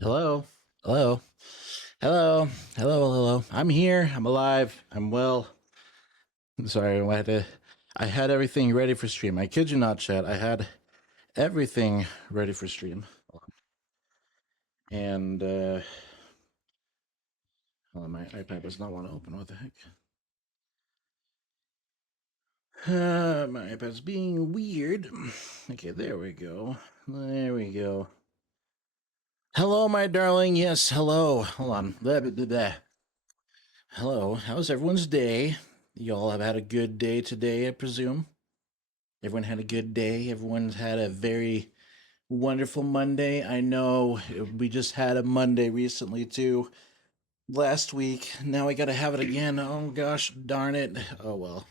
Hello, hello, hello, hello. I'm here. I'm alive. I'm well. I'm sorry. I had everything ready for stream. I kid you not, chat. I had everything ready for stream, and hold on, my iPad does not want to open. What the heck? My iPad's being weird. Okay, there we go. There we go. Hello, my darling. Yes, hello. Hold on. Blah, blah, blah, blah. Hello. How's everyone's day? Y'all have had a good day today, I presume. Everyone had a good day. Everyone's had a very wonderful Monday. I know we just had a Monday recently too. Last week. Now I gotta have it again. Oh gosh, darn it. Oh well.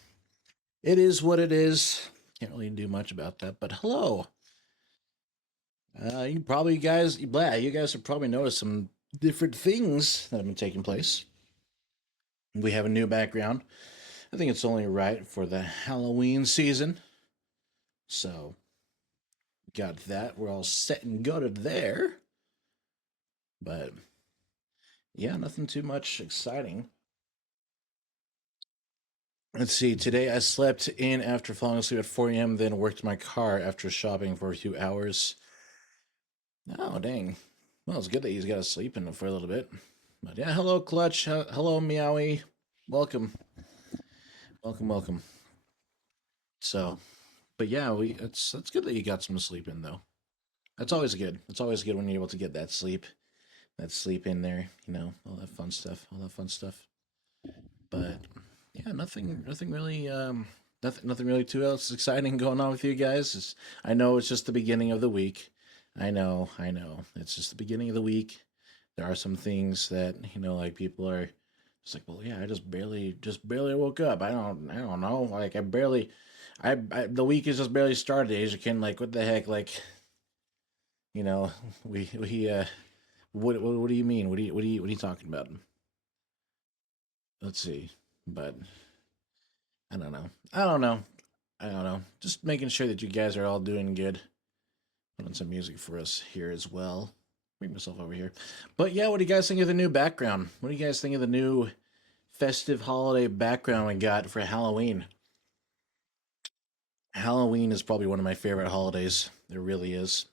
It is what it is. Can't really do much about that. But hello. You probably guys, blah, you guys have probably noticed some different things that have been taking place. We have a new background. I think it's only right for the Halloween season. So got that. We're all set and gutted there. But yeah, nothing too much exciting. Let's see. Today I slept in after falling asleep at 4 a.m., then worked my car after shopping for a few hours. Oh, dang. Well, it's good that he's got to sleep in for a little bit. But yeah, hello, Clutch. Hello, Meowie. Welcome. Welcome, welcome. So, but yeah, it's good that you got some sleep in, though. That's always good. It's always good when you're able to get that sleep in there, all that fun stuff, all that fun stuff. But yeah, nothing really, nothing really too else exciting going on with you guys. I know it's just the beginning of the week. I know. It's just the beginning of the week. There are some things that like people are just like, well, yeah, I just barely woke up. I don't know. Like I barely, the week has just barely started. Asian, like, what the heck, like, you know, we what do you mean? What are you talking about? Let's see, but I don't know. I don't know. I don't know. Just making sure that you guys are all doing good. Put on some music for us here as well. Bring myself over here. But yeah, what do you guys think of the new background? What do you guys think of the new festive holiday background we got for Halloween? Halloween is probably one of my favorite holidays. It really is.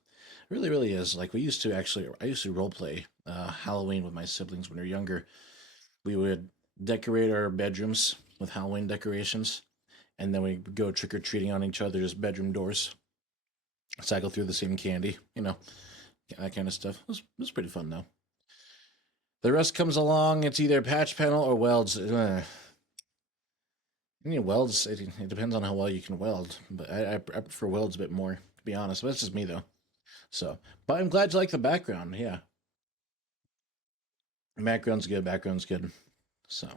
It really, really is. Like I used to role play Halloween with my siblings when we were younger. We would decorate our bedrooms with Halloween decorations, and then we go trick or treating on each other's bedroom doors, cycle through the same candy, that kind of stuff. It was pretty fun though. The rest comes along. It's either patch panel or welds. Welds. It depends on how well you can weld, but I prefer welds a bit more, to be honest. But that's just me though. So, but I'm glad you like the background. Yeah, background's good. Background's good. So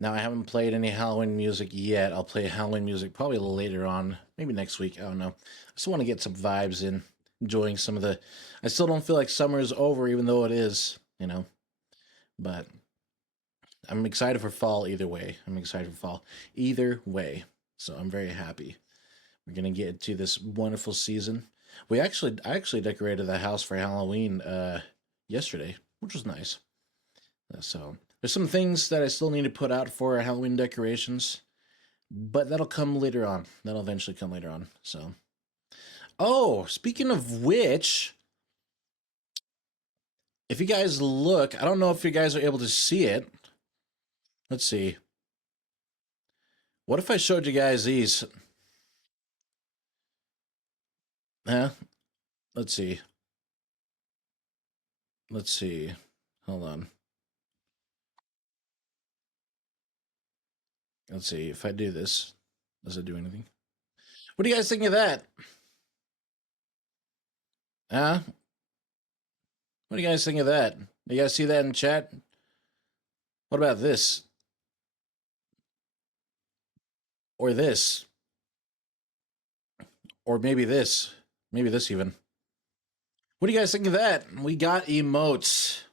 now I haven't played any Halloween music yet. I'll play Halloween music probably later on, maybe next week. I don't know. I just want to get some vibes in, enjoying some of the. I still don't feel like summer is over, even though it is. But I'm excited for fall either way. I'm excited for fall either way. So I'm very happy. We're gonna get to this wonderful season. I actually decorated the house for Halloween yesterday, which was nice. So there's some things that I still need to put out for Halloween decorations, but that'll come later on. That'll eventually come later on. So, oh, speaking of which, if you guys look, I don't know if you guys are able to see it. Let's see. What if I showed you guys these? Huh? Let's see. Let's see. Hold on. Let's see. If I do this, does it do anything? What do you guys think of that? Huh? What do you guys think of that? You guys see that in chat? What about this? Or this? Or maybe this? Maybe this even. What do you guys think of that? We got emotes.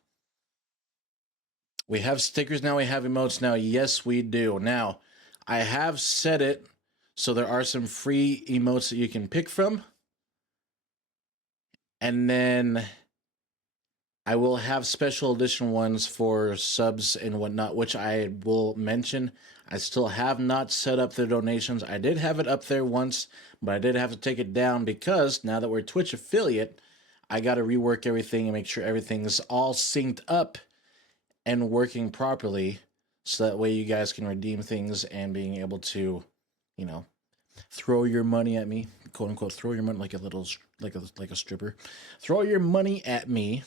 We have stickers now. We have emotes now. Yes, we do. Now, I have set it so there are some free emotes that you can pick from. And then I will have special edition ones for subs and whatnot, which I will mention. I still have not set up the donations. I did have it up there once, but I did have to take it down because now that we're Twitch affiliate, I got to rework everything and make sure everything's all synced up and working properly, so that way you guys can redeem things and being able to, you know, throw your money at me, quote unquote, throw your money like a little like a stripper, throw your money at me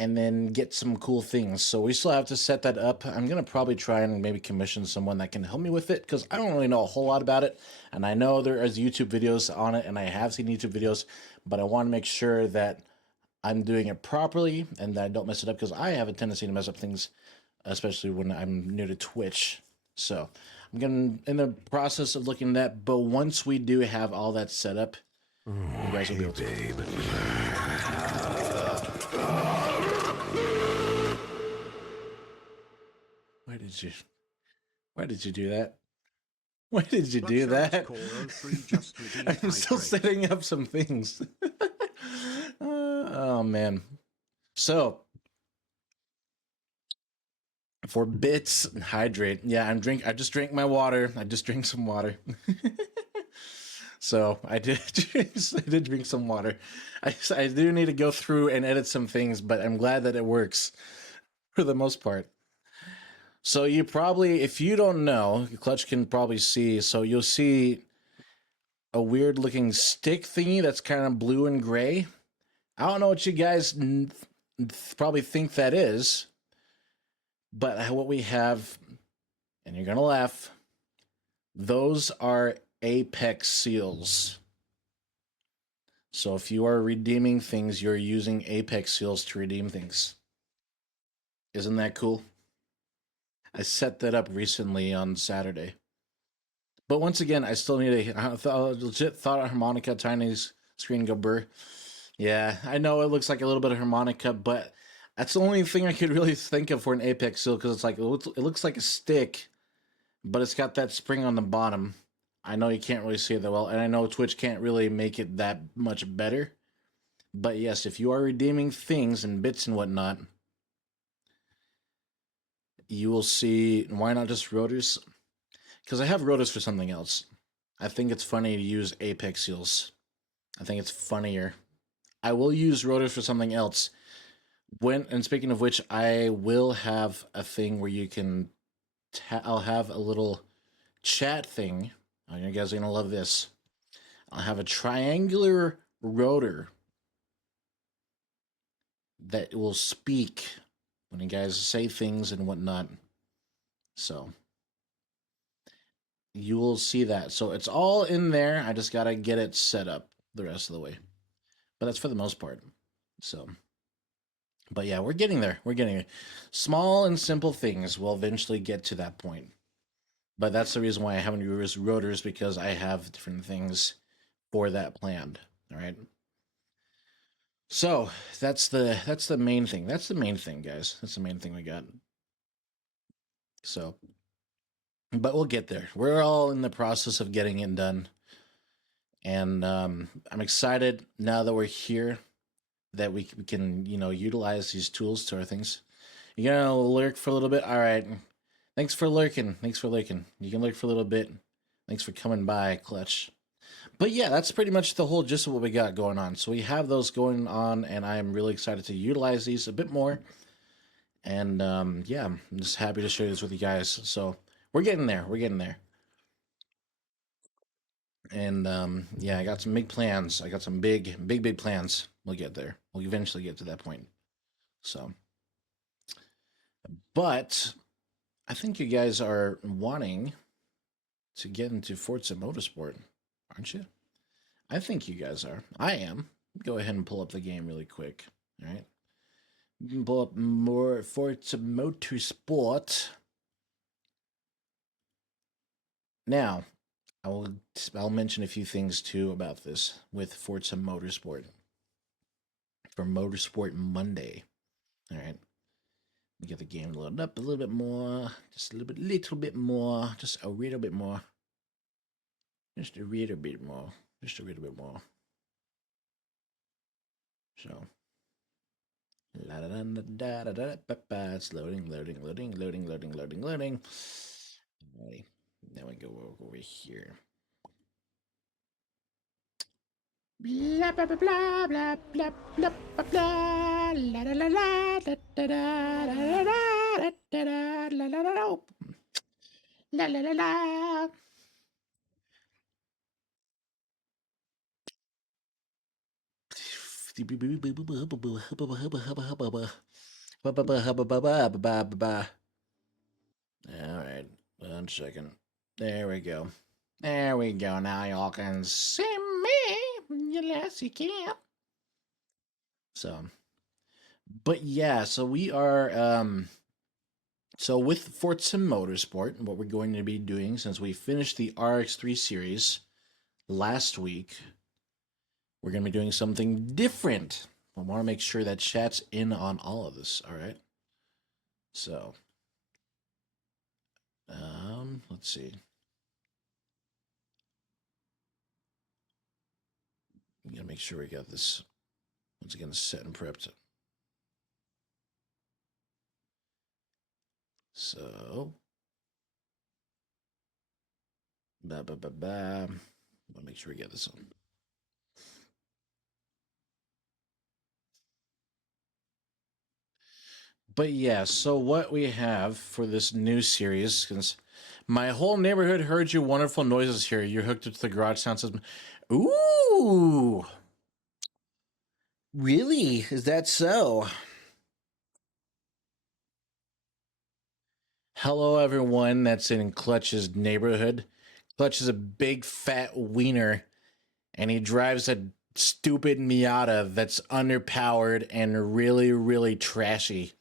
and then get some cool things. So we still have to set that up. I'm going to probably try and maybe commission someone that can help me with it because I don't really know a whole lot about it. And I know there is YouTube videos on it, and I have seen YouTube videos, but I want to make sure that I'm doing it properly and that I don't mess it up because I have a tendency to mess up things, especially when I'm new to Twitch. So I'm getting in the process of looking at that. But once we do have all that set up, you guys will be able to. Babe. Why did you do that? Why did you do that? I'm still setting up some things. Oh man. So for bits, hydrate. Yeah, I just drank my water. I just drank some water. So I did drink some water. I do need to go through and edit some things, but I'm glad that it works for the most part. So you probably, if you don't know, Clutch can probably see. So you'll see a weird looking stick thingy that's kind of blue and gray. I don't know what you guys probably think that is, but what we have, and you're gonna laugh, those are Apex seals. So if you are redeeming things, you're using Apex seals to redeem things. Isn't that cool? I set that up recently on Saturday. But once again, I still need a legit thought of harmonica, Tiny's screen go burr. Yeah, I know it looks like a little bit of harmonica, but that's the only thing I could really think of for an Apex seal because it's like it looks like a stick, but it's got that spring on the bottom. I know you can't really see it that well, and I know Twitch can't really make it that much better. But yes, if you are redeeming things and bits and whatnot, you will see. Why not just rotors? Because I have rotors for something else. I think it's funny to use Apex seals. I think it's funnier. I will use rotors for something else. And speaking of which, I will have a thing where you can. I'll have a little chat thing. Oh, you guys are gonna love this. I'll have a triangular rotor that will speak when you guys say things and whatnot. So you will see that. So it's all in there. I just gotta get it set up the rest of the way. But that's for the most part. So, but yeah, we're getting there. We're getting there. Small and simple things will eventually get to that point. But that's the reason why I haven't used rotors because I have different things for that planned. All right. So that's the main thing. That's the main thing, guys. That's the main thing we got. So, but we'll get there. We're all in the process of getting it done, and I'm excited now that we're here that we can utilize these tools to our things. You gonna lurk for a little bit? All right. Thanks for lurking. Thanks for lurking. You can lurk for a little bit. Thanks for coming by, Clutch. But yeah, that's pretty much the whole gist of what we got going on. So we have those going on, and I am really excited to utilize these a bit more. And yeah, I'm just happy to share this with you guys. So we're getting there. We're getting there. And yeah, I got some big plans. I got some big plans. We'll get there. We'll eventually get to that point. So, but I think you guys are wanting to get into Forza Motorsport, aren't you? I think you guys are. I am. Go ahead and pull up the game really quick. All right. Pull up more Forza Motorsport. Now, I'll mention a few things too about this with Forza Motorsport for Motorsport Monday. All right. Get the game loaded up a little bit more, just a little bit more, just a little bit more, just a little bit more, just a little bit more. So, It's loading. Alrighty. Now we go over here. Blah blah blah blah blah blah blah blah la la la la da da da da da da da la la la la la la la. All right, 1 second. There we go. There we go. Now y'all can see me. Yes, you can. So, but yeah, so we are so with Forza Motorsport, what we're going to be doing since we finished the RX3 series last week, we're going to be doing something different. I want to make sure that chat's in on all of this, all right? So, let's see. I'm going to make sure we got this once again set and prepped. So, I'll make sure we get this on. But yeah, so what we have for this new series, since my whole neighborhood heard your wonderful noises here. You're hooked up to the garage sound system. Ooh, really? Is that so? Hello, everyone that's in Clutch's neighborhood. Clutch is a big fat wiener, and he drives a stupid Miata that's underpowered and really, really trashy.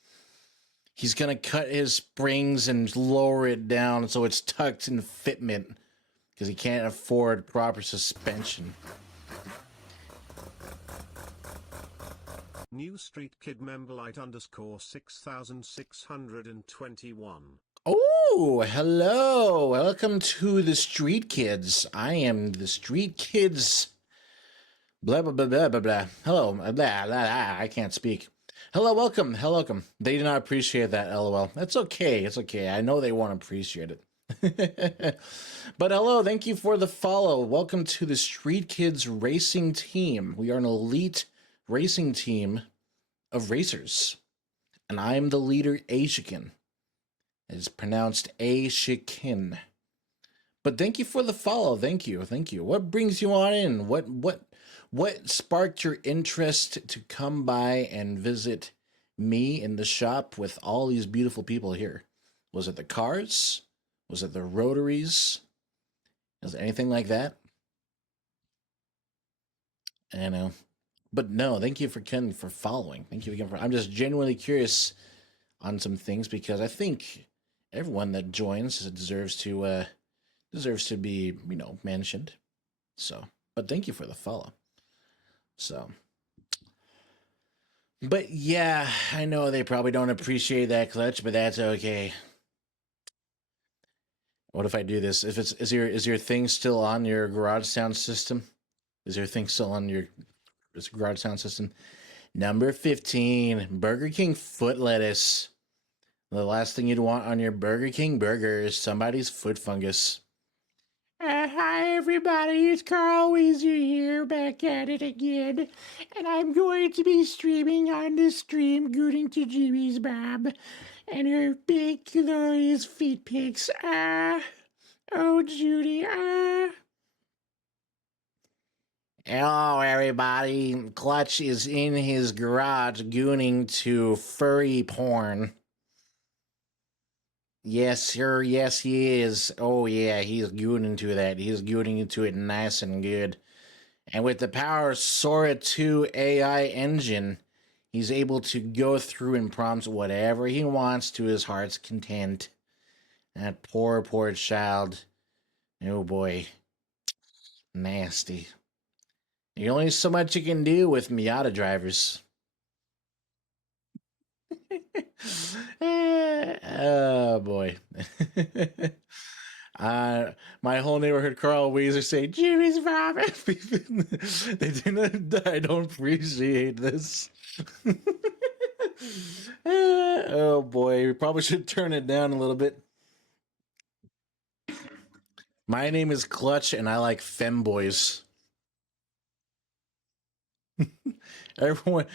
He's gonna cut his springs and lower it down so it's tucked in fitment because he can't afford proper suspension. New Street Kid Memberlight _ 6621. Oh, hello. Welcome to the Street Kids. I am the Street Kids. Blah, blah, blah, blah, blah, blah. Hello. Blah, blah, blah. I can't speak. Hello, welcome. Hello, welcome. They do not appreciate that, LOL. That's okay. It's okay. I know they won't appreciate it. But hello, thank you for the follow. Welcome to the Street Kids racing team. We are an elite racing team of racers. And I'm the leader, Ashikin. It's pronounced Ashikin. But thank you for the follow. Thank you. What brings you on in? What sparked your interest to come by and visit me in the shop with all these beautiful people here? Was it the cars? Was it the rotaries? Was it anything like that? I know. But no, thank you for Ken for following. Thank you again for I'm just genuinely curious on some things because I think everyone that joins deserves to be, mentioned. So, but thank you for the follow. So, but yeah, I know they probably don't appreciate that, Clutch, but that's okay. What if I do this? If it's is your thing still on your garage sound system? Is your thing still on your garage sound system? Number 15, Burger King foot lettuce. The last thing you'd want on your Burger King burger is somebody's foot fungus. Hi everybody, it's Carl Weezer here, back at it again, and I'm going to be streaming on this stream Gooting to Jimmy's Bob, and her big glorious feet pics, oh Judy, Hello everybody, Clutch is in his garage gooning to furry porn. Yes, sir. Yes, he is. Oh, yeah, he's good into that. He's gooning into it nice and good. And with the power of Sora 2 AI engine, he's able to go through and prompt whatever he wants to his heart's content. That poor, poor child. Oh, boy. Nasty. There's only so much you can do with Miata drivers. Oh, boy. My whole neighborhood, Carl Weezer, say Jimmy's Bob. They didn't. I don't appreciate this. Oh boy, we probably should turn it down a little bit. My name is Clutch, and I like femboys. Everyone,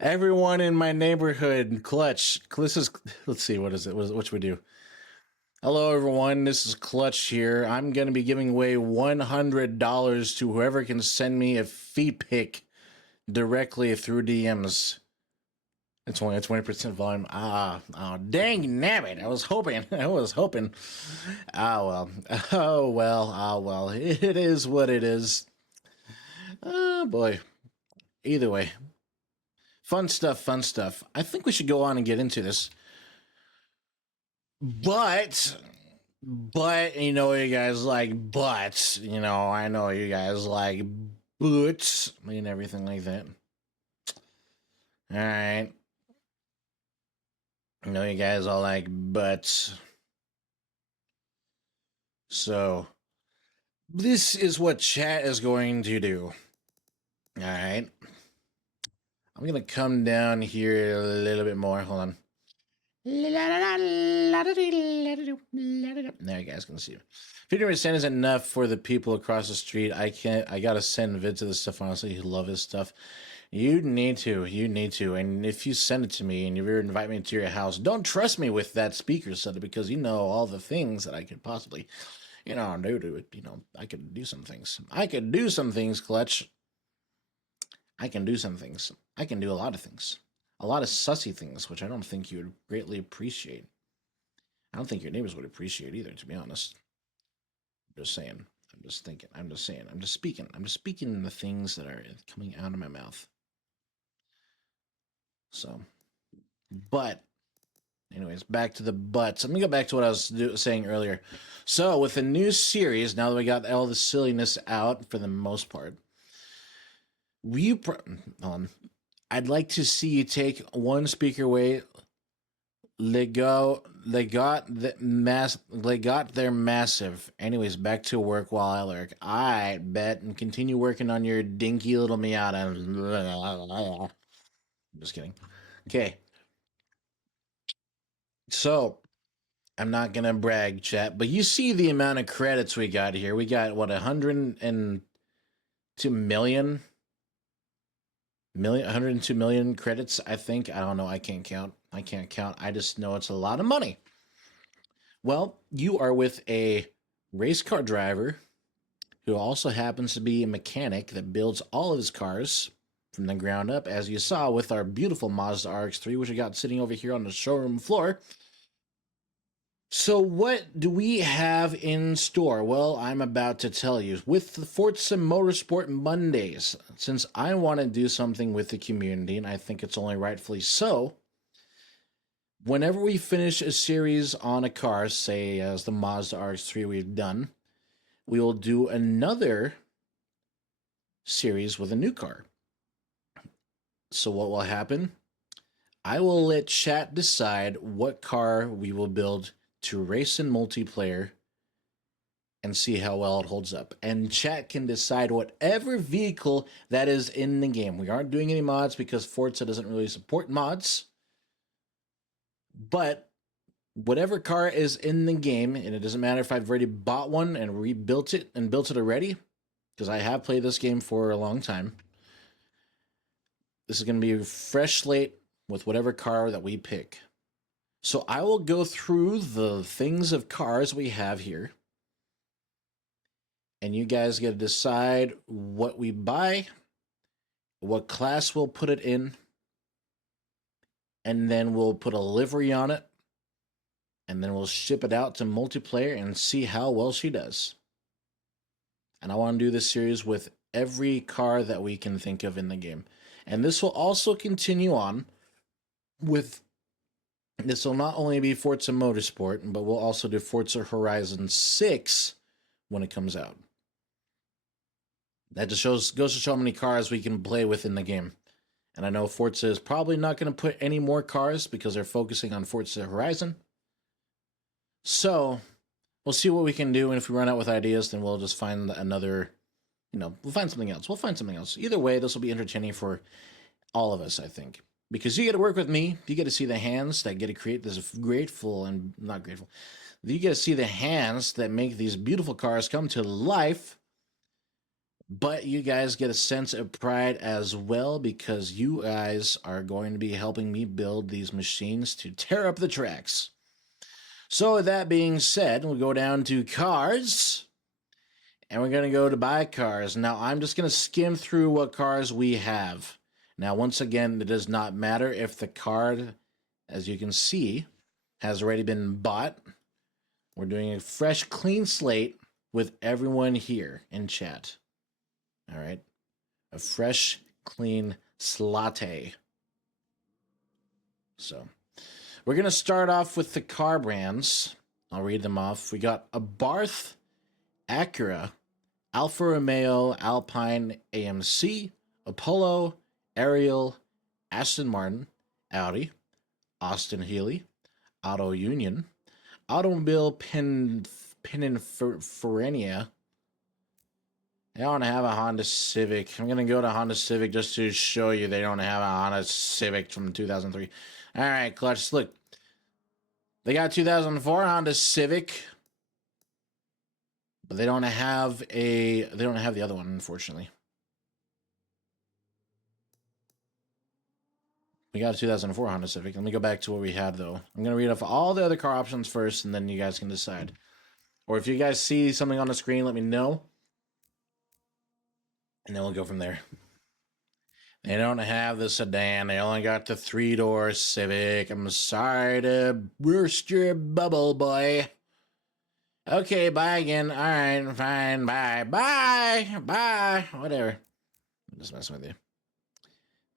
everyone in my neighborhood, Clutch. This is. Let's see, what is it? What should we do? Hello, everyone. This is Clutch here. I'm going to be giving away $100 to whoever can send me a feet pic directly through DMs. It's only a 20% volume. Oh, dang nabbit. I was hoping. I was hoping. Ah, well. Oh, well. Ah, well. It is what it is. Oh, boy. Either way. Fun stuff, fun stuff. I think we should go on and get into this. But, you know, you guys like butts. You know, I know you guys like boots and everything like that. All right. I know you guys all like butts. So, this is what chat is going to do. All right. I'm going to come down here a little bit more. Hold on. There you guys can see. 50% is enough for the people across the street. I gotta send Vid to this stuff. Honestly, he love his stuff. You need to. And if you send it to me and you ever invite me to your house, don't trust me with that speaker setup because you know all the things that I could possibly, do to it. I could do some things. Clutch. I can do some things. I can do a lot of things. A lot of sussy things, which I don't think you would greatly appreciate. I don't think your neighbors would appreciate either, to be honest. I'm just saying. I'm just thinking. I'm just saying. I'm just speaking. I'm just speaking the things that are coming out of my mouth. So, but, anyways, back to the butts. Let me go back to what I was saying earlier. So, with a new series, now that we got all the silliness out for the most part, I'd like to see you take one speaker away. They got their massive. Anyways, back to work while I lurk. I bet and continue working on your dinky little Miata. Just kidding. Okay. So I'm not gonna brag, chat, but you see the amount of credits we got here. We got what 102 million 102 million credits, I think. I don't know. I can't count. I just know it's a lot of money. Well, you are with a race car driver who also happens to be a mechanic that builds all of his cars from the ground up, as you saw with our beautiful Mazda RX-3, which we got sitting over here on the showroom floor. So what do we have in store? Well, I'm about to tell you. With the Forza Motorsport Mondays, since I want to do something with the community, and I think it's only rightfully so, whenever we finish a series on a car, say as the Mazda RX-3 we've done, we will do another series with a new car. So what will happen? I will let chat decide what car we will build to race in multiplayer and see how well it holds up. And chat can decide whatever vehicle that is in the game. We aren't doing any mods because Forza doesn't really support mods. But whatever car is in the game, and it doesn't matter if I've already bought one and rebuilt it and built it already, because I have played this game for a long time. This is going to be a fresh slate with whatever car that we pick. So I will go through the things of cars we have here. And you guys get to decide what we buy, what class we'll put it in, and then we'll put a livery on it, and then we'll ship it out to multiplayer and see how well she does. And I want to do this series with every car that we can think of in the game. And this will also continue on with... This will not only be Forza Motorsport, but we'll also do Forza Horizon 6 when it comes out. That just goes to show how many cars we can play with in the game. And I know Forza is probably not going to put any more cars because they're focusing on Forza Horizon. So we'll see what we can do. And if we run out with ideas, then we'll just find another, we'll find something else. Either way, this will be entertaining for all of us, I think. because you get to work with me. You get to see the hands that get to create this grateful and not grateful. You get to see the hands that make these beautiful cars come to life. But you guys get a sense of pride as well because you guys are going to be helping me build these machines to tear up the tracks. So with that being said, we'll go down to cars. And we're going to go to buy cars. Now, I'm just going to skim through what cars we have. Now, once again, it does not matter if the card, as you can see, has already been bought. We're doing a fresh, clean slate with everyone here in chat. All right? A fresh, clean slate. So, we're going to start off with the car brands. I'll read them off. We got a Barth, Acura, Alfa Romeo, Alpine, AMC, Apollo, Ariel, Aston Martin, Audi, Austin Healey, Auto Union, Automobile Pininfarina. They don't have a Honda Civic. I'm going to go to Honda Civic just to show you they don't have a Honda Civic from 2003. All right, Clutch, look. They got 2004 Honda Civic. But they don't have the other one, unfortunately. We got a 2004 Honda Civic. Let me go back to what we had, though. I'm going to read off all the other car options first, and then you guys can decide. Or if you guys see something on the screen, let me know. And then we'll go from there. They don't have the sedan. They only got the 3-door Civic. I'm sorry to burst your bubble, boy. Okay, bye again. All right, fine. Bye. Bye. Whatever. I'm just messing with you.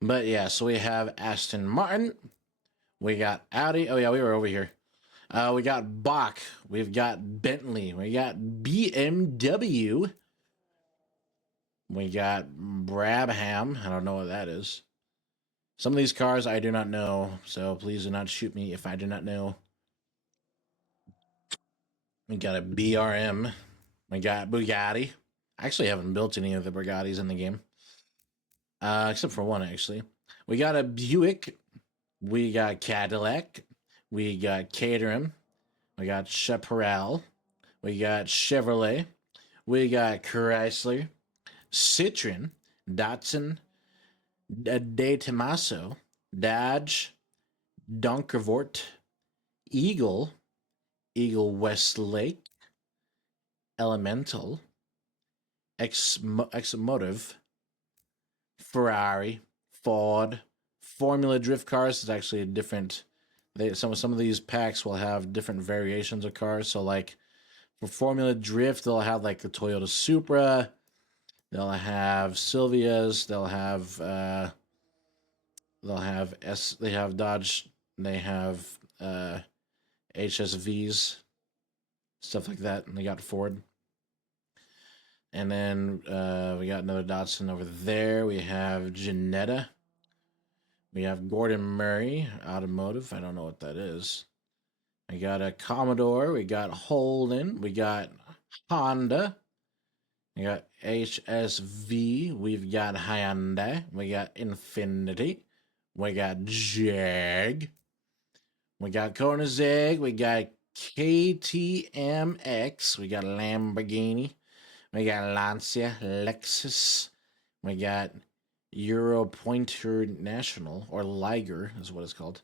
But yeah, so we have Aston Martin. We got Audi. Oh yeah, we were over here. We got Bach. We've got Bentley. We got BMW. We got Brabham. I don't know what that is. Some of these cars I do not know, so please do not shoot me if I do not know. We got a BRM. We got Bugatti. I actually haven't built any of the Bugattis in the game. Except for one, actually. We got a Buick. We got Cadillac. We got Caterham. We got Chaparral. We got Chevrolet. We got Chrysler. Citroen. Datsun. De Tomaso. Dodge. Donkervoort. Eagle. Eagle Westlake. Elemental. Exmotive. Ferrari, Ford, Formula Drift cars is actually a different. Some of these packs will have different variations of cars. So like for Formula Drift, they'll have like the Toyota Supra, they'll have Silvias, they have Dodge, they have HSVs, stuff like that, and they got Ford. And then we got another Datsun over there. We have Jannetta. We have Gordon Murray Automotive. I don't know what that is. We got a Commodore. We got Holden. We got Honda. We got HSV. We've got Hyundai. We got Infiniti. We got Jag. We got Koenigsegg. We got KTMX. We got Lamborghini. We got Lancia, Lexus. We got Euro Pointer National, or Liger is what it's called.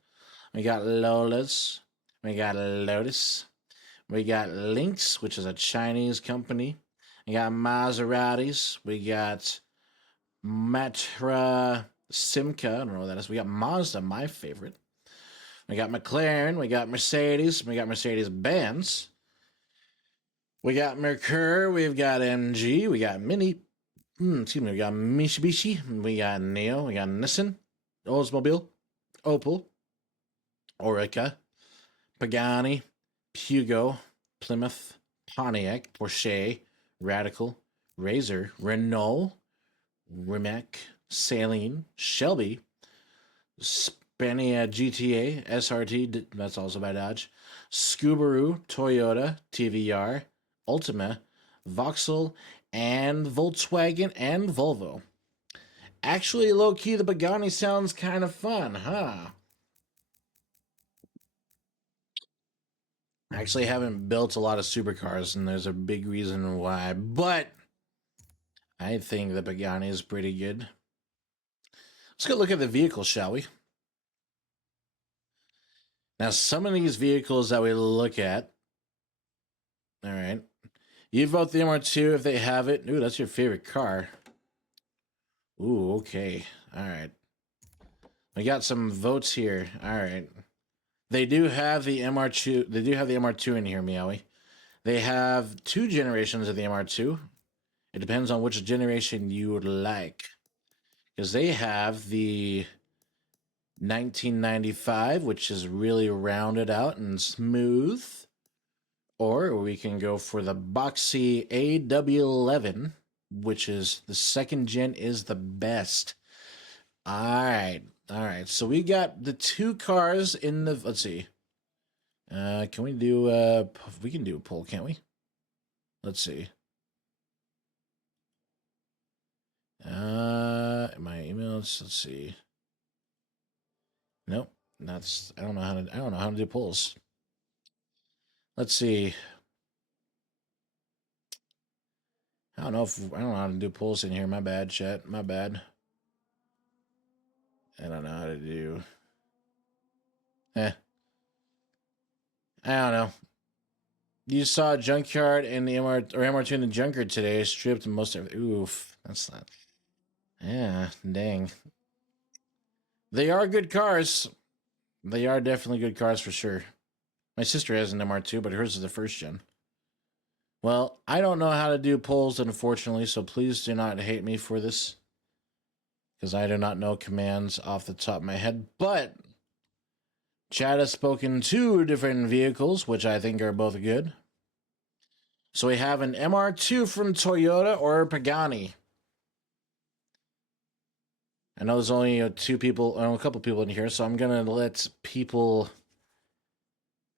We got Lola's. We got Lotus. We got Lynx, which is a Chinese company. We got Maseratis. We got Matra Simca. I don't know what that is. We got Mazda, my favorite. We got McLaren. We got Mercedes. We got Mercedes-Benz. We got Merkur, we've got MG, we got Mini, we got Mitsubishi, we got Neo, we got Nissan, Oldsmobile, Opel, Orica, Pagani, Pugo, Plymouth, Pontiac, Porsche, Radical, Razor, Renault, Rimac, Saleen, Shelby, Spania GTA, SRT, that's also by Dodge, Subaru, Toyota, TVR, Ultima, Vauxhall, and Volkswagen and Volvo. Actually, low-key, the Pagani sounds kind of fun, huh? I actually haven't built a lot of supercars, and there's a big reason why. But I think the Pagani is pretty good. Let's go look at the vehicle, shall we? Now, some of these vehicles that we look at. All right. You vote the MR2 if they have it. Ooh, that's your favorite car. Ooh, okay. All right. We got some votes here. All right. They do have the MR2. They do have the MR2 in here, Meowie. They have 2 generations of the MR2. It depends on which generation you would like. Because they have the 1995, which is really rounded out and smooth. Or we can go for the boxy AW11, which is the second gen is the best. All right. All right. So we got the 2 cars in the, let's see. Can we do we can do a poll, can't we? Let's see. My emails, let's see. Nope. That's I don't know how to do polls. Let's see. I don't know how to do polls in here. My bad, chat. My bad. I don't know how to do. I don't know. You saw Junkyard and the MR2 in the Junkyard today, stripped most of. Oof, that's not. Yeah, dang. They are good cars. They are definitely good cars for sure. My sister has an MR2, but hers is the first gen. Well, I don't know how to do polls, unfortunately, so please do not hate me for this. Because I do not know commands off the top of my head. But Chad has spoken 2 different vehicles, which I think are both good. So we have an MR2 from Toyota or Pagani. I know there's only a couple people in here, so I'm going to let people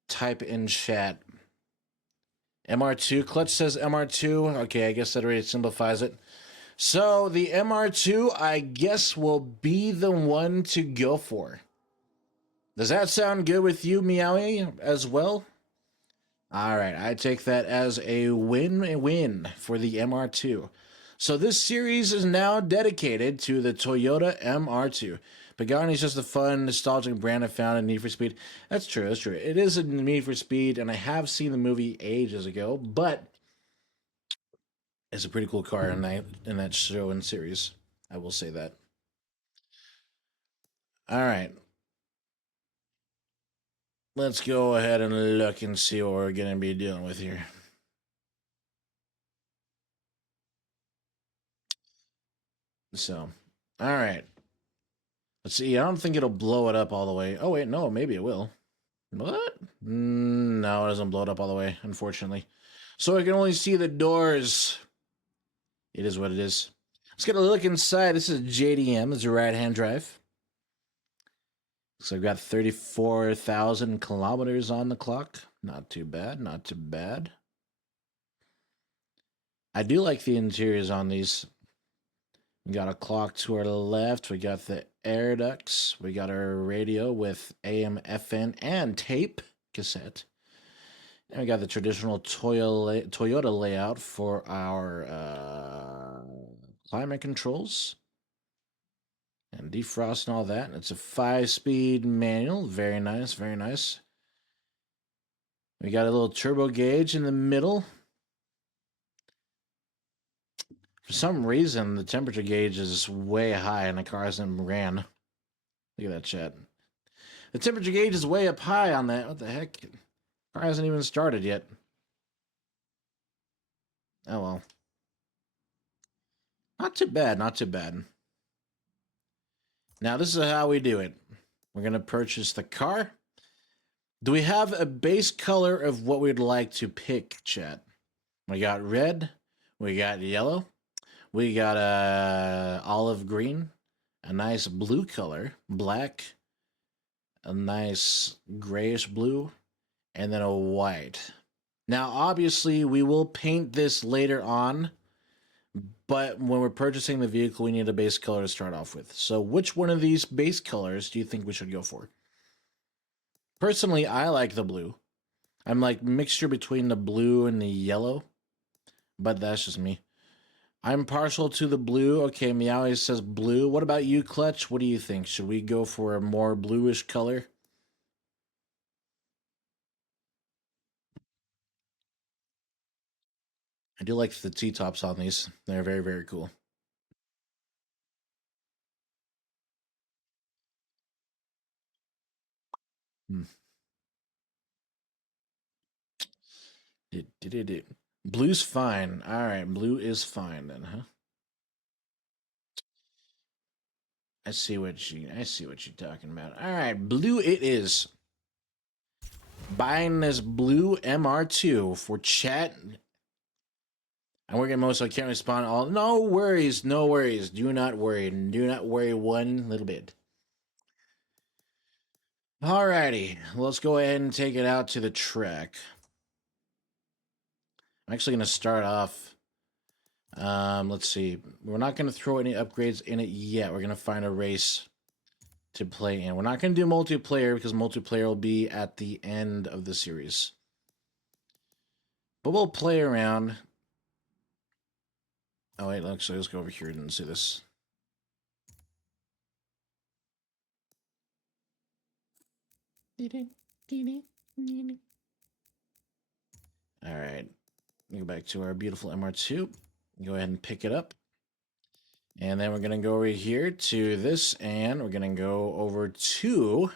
type in chat. MR2. Clutch says MR2. Okay, I guess that already simplifies it. So the MR2, I guess, will be the one to go for. Does that sound good with you, Meowie, as well? All right, I take that as a win-win for the MR2. So this series is now dedicated to the Toyota MR2. Pagani is just a fun, nostalgic brand I found in Need for Speed. That's true, that's true. It is a Need for Speed, and I have seen the movie ages ago, but it's a pretty cool car in that show and series. I will say that. All right. Let's go ahead and look and see what we're going to be dealing with here. So, all right. Let's see. I don't think it'll blow it up all the way. Oh, wait. No, maybe it will. What? No, it doesn't blow it up all the way, unfortunately. So I can only see the doors. It is what it is. Let's get a look inside. This is JDM. It's a right-hand drive. So I've got 34,000 kilometers on the clock. Not too bad. Not too bad. I do like the interiors on these. We got a clock to our left. We got the air ducts. We got our radio with AM, FM, and tape cassette. And we got the traditional Toyota layout for our climate controls and defrost and all that. And it's a 5-speed manual. Very nice, very nice. We got a little turbo gauge in the middle. For some reason, the temperature gauge is way high and the car hasn't ran. Look at that, chat. The temperature gauge is way up high on that. What the heck? The car hasn't even started yet. Oh, well. Not too bad, not too bad. Now, this is how we do it. We're going to purchase the car. Do we have a base color of what we'd like to pick, chat? We got red. We got yellow. We got olive green. A nice blue color. Black. A nice grayish blue. And then a white. Now, obviously, we will paint this later on. but when we're purchasing the vehicle, we need a base color to start off with. So which one of these base colors do you think we should go for? Personally, I like the blue. I'm like mixture between the blue and the yellow, but that's just me. I'm partial to the blue. Okay, Meowie says blue. What about you, Clutch? What do you think? Should we go for a more bluish color? I do like the T-tops on these. They're very, very cool. Hmm. Blue's fine. All right, blue is fine then, huh? I see what you're talking about. All right, blue it is. Buying this blue MR2 for chat. I'm working most, so I can't respond all. No worries, no worries. Do not worry. Do not worry one little bit. Alrighty, let's go ahead and take it out to the track. I'm actually going to start off. Let's see. We're not going to throw any upgrades in it yet. We're going to find a race to play in. We're not going to do multiplayer because multiplayer will be at the end of the series. But we'll play around. Oh, wait, actually, let's go over here and see this. All right. Go back to our beautiful MR2. Go ahead and pick it up. And then we're going to go over here to this, and we're going to go over to...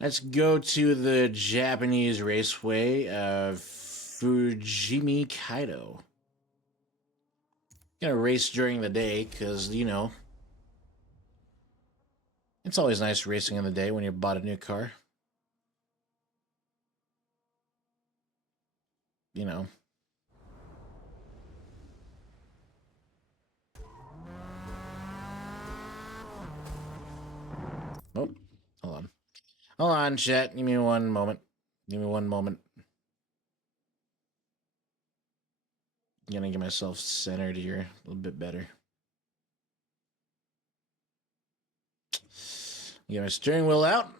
Let's go to the Japanese raceway of Fujimi Kaido. Gonna race during the day, because, you know, it's always nice racing in the day when you bought a new car. You know. Oh, hold on. Hold on, chat. Give me one moment. Give me one moment. I'm gonna get myself centered here a little bit better. Get my steering wheel out.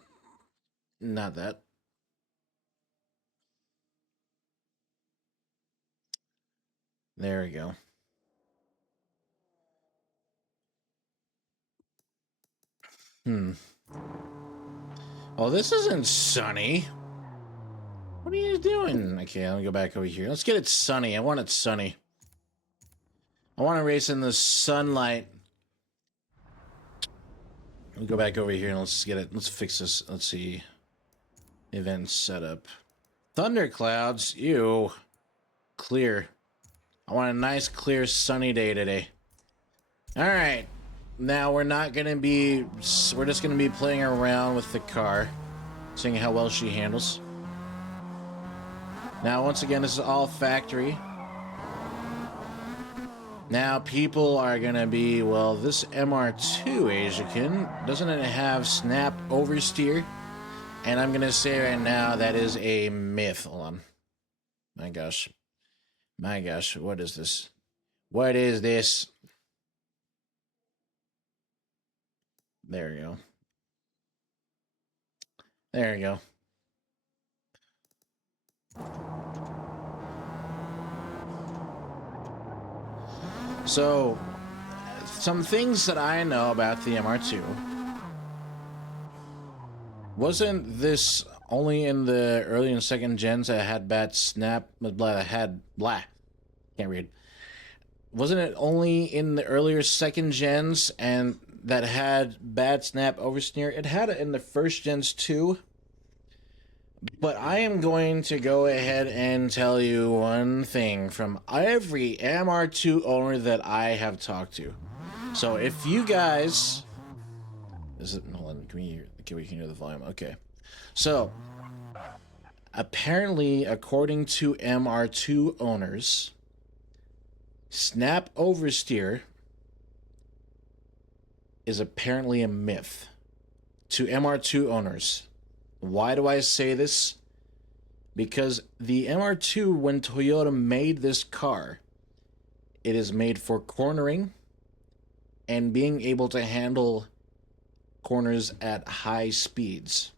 Not that. There we go. Oh, this isn't sunny. What are you doing? Okay, let me go back over here. Let's get it sunny. I want it sunny. I want to race in the sunlight. Let me go back over here and let's get it. Let's fix this. Let's see. Event setup. Thunderclouds. Ew. Clear. I want a nice, clear, sunny day today. All right. Now we're not going to be... We're just going to be playing around with the car. Seeing how well she handles. Now, once again, this is all factory. Now, people are going to be, well, this MR2 Asiakin, doesn't it have snap oversteer? And I'm going to say right now, that is a myth. Hold on. My gosh. My gosh, what is this? What is this? There we go. There we go. So, some things that I know about the MR2. Wasn't this only in the early and second gens that had bad snap, can't read. Wasn't it only in the earlier second gens and that had bad snap oversteer? It had it in the first gens too. But I am going to go ahead and tell you one thing from every MR2 owner that I have talked to. So if you guys... hold on, can we hear the volume? Okay. So, apparently, according to MR2 owners, snap oversteer is apparently a myth to MR2 owners. Why do I say this? Because the MR2, when Toyota made this car, It is made for cornering and being able to handle corners at high speeds.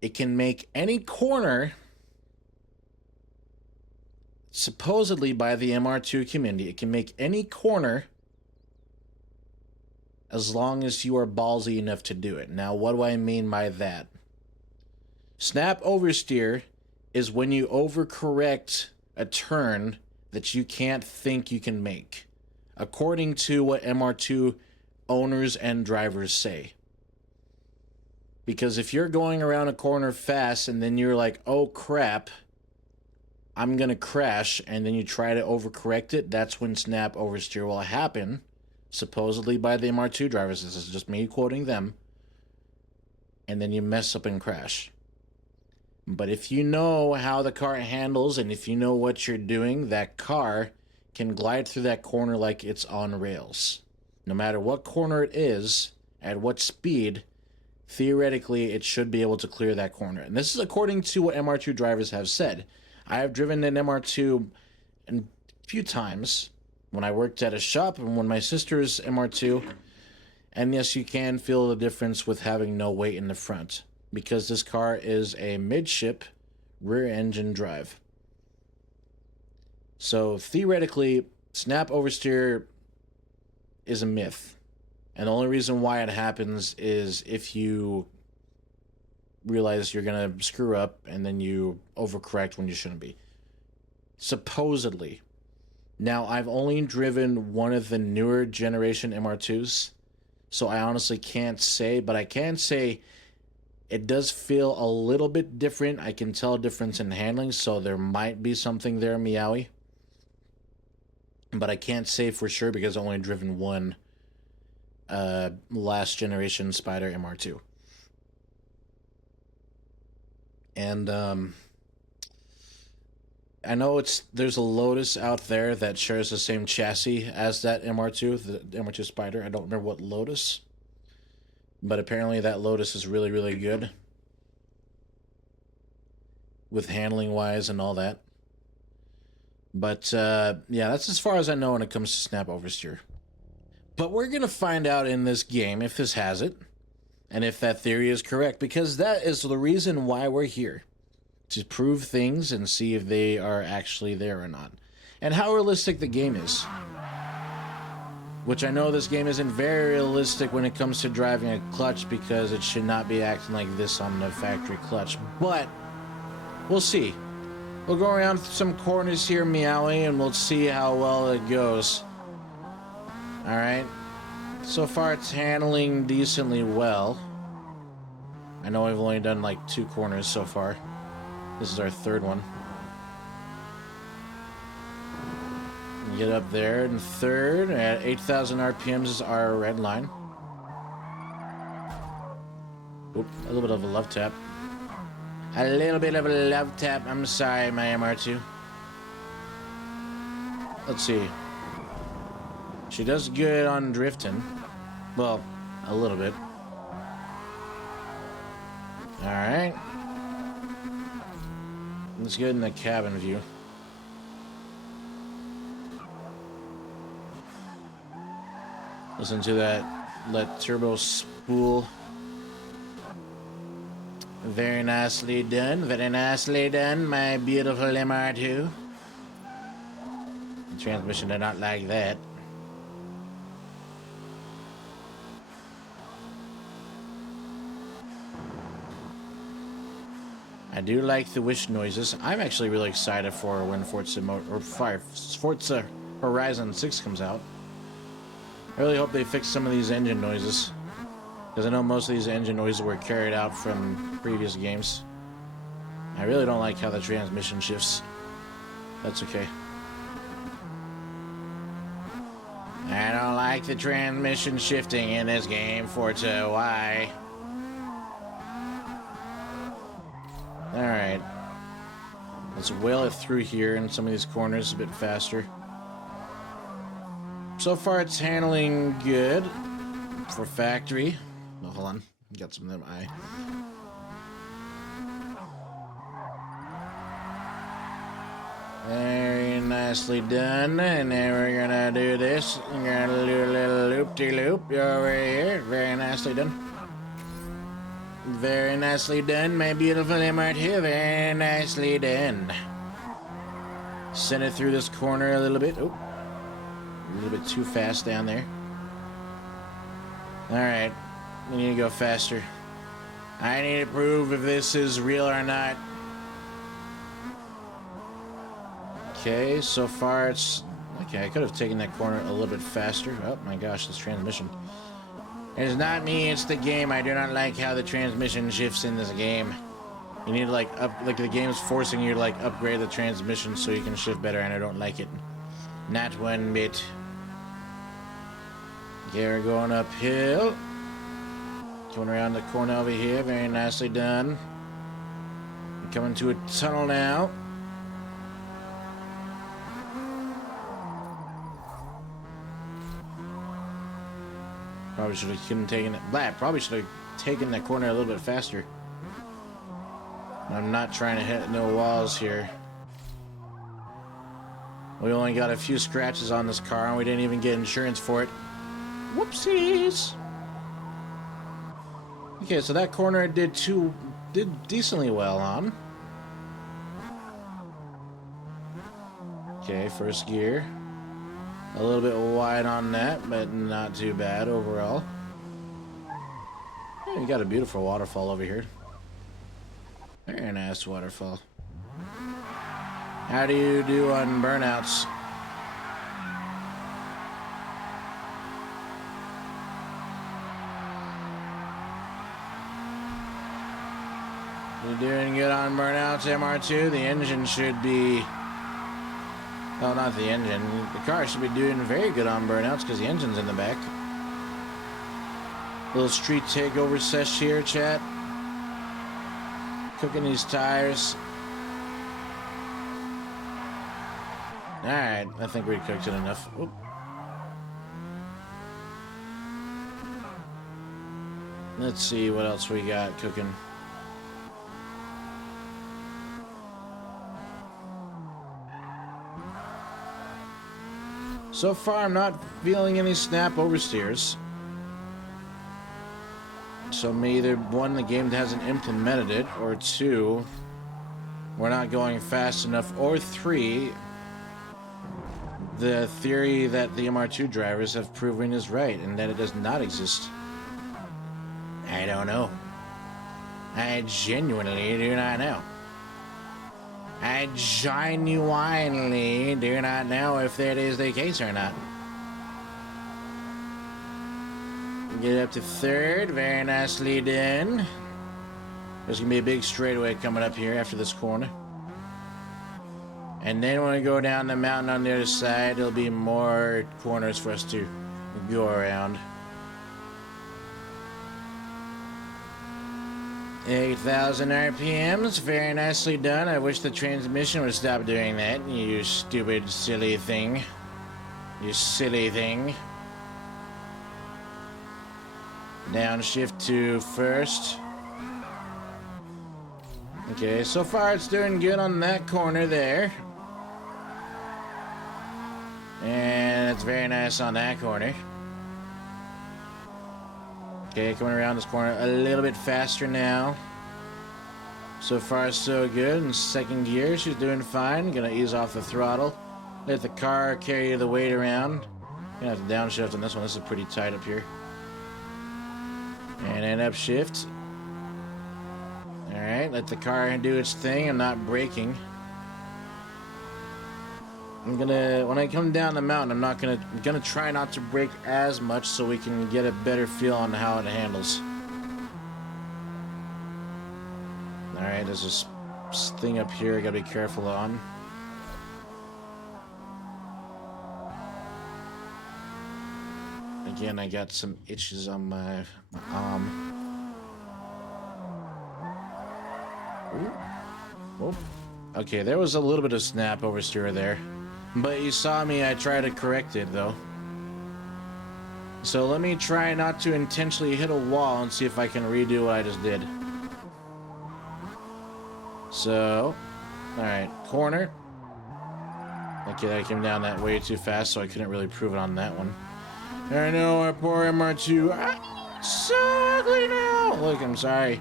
It can make any corner, supposedly by the MR2 community, it can make any corner as long as you are ballsy enough to do it. Now, what do I mean by that? Snap oversteer is when you overcorrect a turn that you can't think you can make, according to what MR2 owners and drivers say. Because if you're going around a corner fast and then you're like, oh crap, I'm gonna crash, and then you try to overcorrect it, that's when snap oversteer will happen, supposedly by the MR2 drivers. This is just me quoting them. And then you mess up and crash. But if you know how the car handles and if you know what you're doing, that car can glide through that corner like it's on rails. No matter what corner it is, at what speed, theoretically it should be able to clear that corner. And this is according to what MR2 drivers have said. I have driven an MR2 a few times when I worked at a shop and when my sister's MR2. And yes, you can feel the difference with having no weight in the front, because this car is a midship rear engine drive. So theoretically, snap oversteer is a myth. And the only reason why it happens is if you realize you're going to screw up and then you overcorrect when you shouldn't be. Supposedly. Now, I've only driven one of the newer generation MR2s, so I honestly can't say, but I can say it does feel a little bit different. I can tell a difference in handling, so there might be something there, Meowie. But I can't say for sure because I've only driven one last generation Spider MR2. And I know there's a Lotus out there that shares the same chassis as that MR2, the MR2 Spider. I don't remember what Lotus, but apparently that Lotus is really, really good with handling wise and all that. But yeah, that's as far as I know when it comes to snap oversteer. But we're going to find out in this game if this has it and if that theory is correct, because that is the reason why we're here. To prove things and see if they are actually there or not. And how realistic the game is. Which I know this game isn't very realistic when it comes to driving a clutch, because it should not be acting like this on the factory clutch. But we'll see. We'll go around some corners here, Meowie, and we'll see how well it goes. Alright. So far it's handling decently well. I know I've only done like 2 corners so far. This is our 3rd one. Get up there in 3rd at 8,000 RPMs is our red line. Oop, a little bit of a love tap. A little bit of a love tap. I'm sorry, my MR2. Let's see. She does good on drifting. Well, a little bit. Alright. Let's get in the cabin view. Listen to that turbo spool. Very nicely done, my beautiful MR2. The transmission did not like that. I do like the wish noises. I'm actually really excited for when Forza Horizon 6 comes out. I really hope they fix some of these engine noises, because I know most of these engine noises were carried out from previous games. I really don't like how the transmission shifts. That's okay. I don't like the transmission shifting in this game, Forza. Why? Alright. Let's wheel it through here in some of these corners a bit faster. So far it's handling good for factory. Oh, hold on. Got some in my eye. Very nicely done. And then we're gonna do this. We're gonna do a little loop-de-loop over here. Very nicely done. Very nicely done, my beautiful MR2. Very nicely done. Send it through this corner a little bit. Oh, a little bit too fast down there. Alright, we need to go faster. I need to prove if this is real or not. Okay, so far it's... Okay, I could have taken that corner a little bit faster. Oh my gosh, this transmission. It's not me, it's the game. I do not like how the transmission shifts in this game. You need to like the game's forcing you to like upgrade the transmission so you can shift better, and I don't like it. Not one bit. Okay, we're going uphill. Coming around the corner over here, very nicely done. We're coming to a tunnel now. Probably should have taken it. Probably should have taken that corner a little bit faster. I'm not trying to hit no walls here. We only got a few scratches on this car, and we didn't even get insurance for it. Whoopsies! Okay, so that corner did decently well on. Okay, first gear. A little bit wide on that, but not too bad overall. Yeah, you got a beautiful waterfall over here. Very nice waterfall. How do you do on burnouts? You're doing good on burnouts, MR2. The engine should be... Oh, not the engine. The car should be doing very good on burnouts because the engine's in the back. Little street takeover sesh here, chat. Cooking these tires. Alright, I think we cooked it enough. Oop. Let's see what else we got cooking. So far, I'm not feeling any snap oversteers. So either one, the game hasn't implemented it, or two, we're not going fast enough, or three, the theory that the MR2 drivers have proven is right, and that it does not exist. I don't know. I genuinely do not know. I genuinely do not know if that is the case or not. Get up to third, very nicely done. There's gonna be a big straightaway coming up here after this corner. And then when we go down the mountain on the other side, there'll be more corners for us to go around. 8,000 RPMs, very nicely done. I wish the transmission would stop doing that, you stupid, silly thing. You silly thing. Downshift to first. Okay, so far it's doing good on that corner there. And it's very nice on that corner. Okay, coming around this corner a little bit faster now. So far, so good. In second gear, she's doing fine. Gonna ease off the throttle. Let the car carry the weight around. Gonna have to downshift on this one. This is pretty tight up here. And then upshift. Alright, let the car do its thing. I'm not braking. When I come down the mountain, I'm gonna try not to brake as much so we can get a better feel on how it handles. Alright, there's this thing up here I gotta be careful on. Again, I got some itches on my arm. Ooh. Oh. Okay, there was a little bit of snap oversteer there. But you saw me, I tried to correct it though. So let me try not to intentionally hit a wall and see if I can redo what I just did. So, alright, corner. Okay, that came down that way too fast, so I couldn't really prove it on that one. I know, our poor MR2. Ah, so ugly now. Look, I'm sorry.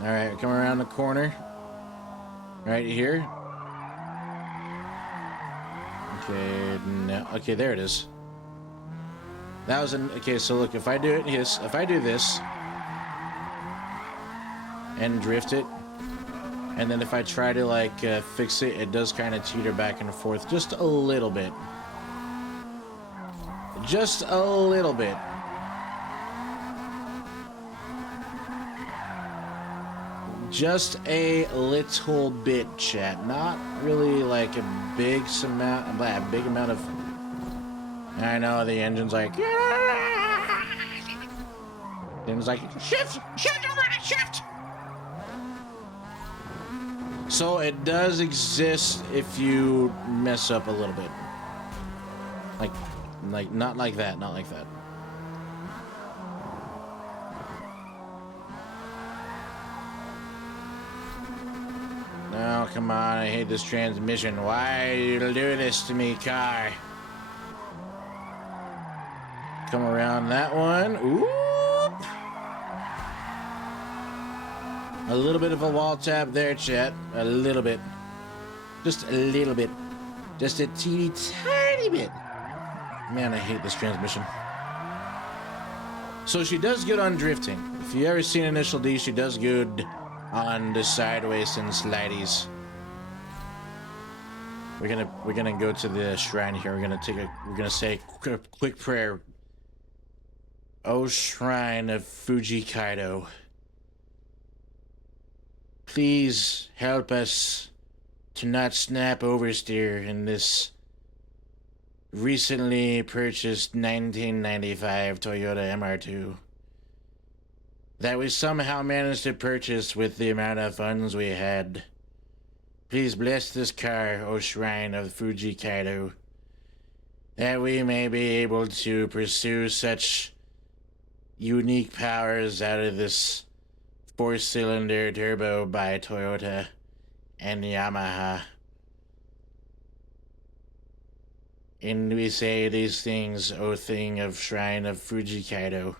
All right, come around the corner. Right here. Okay, no. Okay, there it is. That was an. Okay, so look, if I do it, if I do this and drift it, and then if I try to like fix it, it does kind of teeter back and forth just a little bit. Just a little bit. Just a little bit, chat. Not really like a big amount of. I know the engine's like. Engine's like shift already, shift. So it does exist if you mess up a little bit. Like not like that, not like that. Oh, come on, I hate this transmission. Why you do this to me, car? Come around that one. Ooh. A little bit of a wall tap there, chat. A little bit. Just a little bit. Just a teeny tiny bit. Man, I hate this transmission. So she does good on drifting. If you ever seen Initial D, she does good on the sideways and slideys. We're gonna go to the shrine here. We're gonna say a quick prayer. O shrine of Fuji Kaido, please help us to not snap oversteer in this recently purchased 1995 Toyota MR2 that we somehow managed to purchase with the amount of funds we had. Please bless this car, O shrine of Fuji Kaido, that we may be able to pursue such unique powers out of this 4-cylinder turbo by Toyota and Yamaha. And we say these things, O thing of shrine of Fuji Kaido.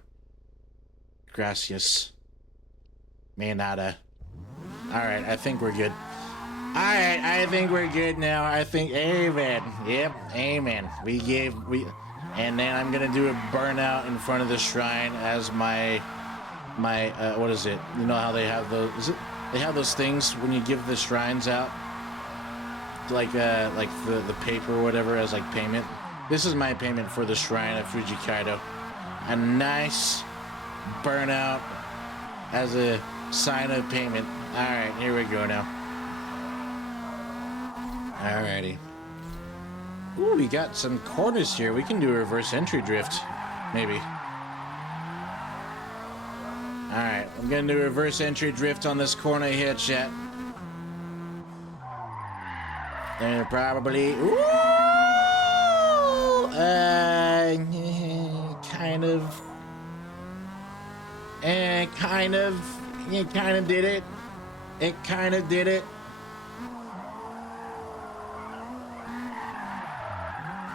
Gracias. Mayonnaise. Alright, I think we're good. Alright, I think we're good now. I think, amen. Yep, amen. And then I'm gonna do a burnout in front of the shrine as my what is it? You know how they have those, they have those things when you give the shrines out? Like the paper or whatever as like payment. This is my payment for the shrine of Fuji Kaido. A nice burnout as a sign of payment. Alright, here we go now. Alrighty. Ooh, we got some corners here. We can do a reverse entry drift. Maybe. Alright, I'm gonna do a reverse entry drift on this corner here, chat. And probably... Ooh! Kind of... It kind of did it. It kind of did it.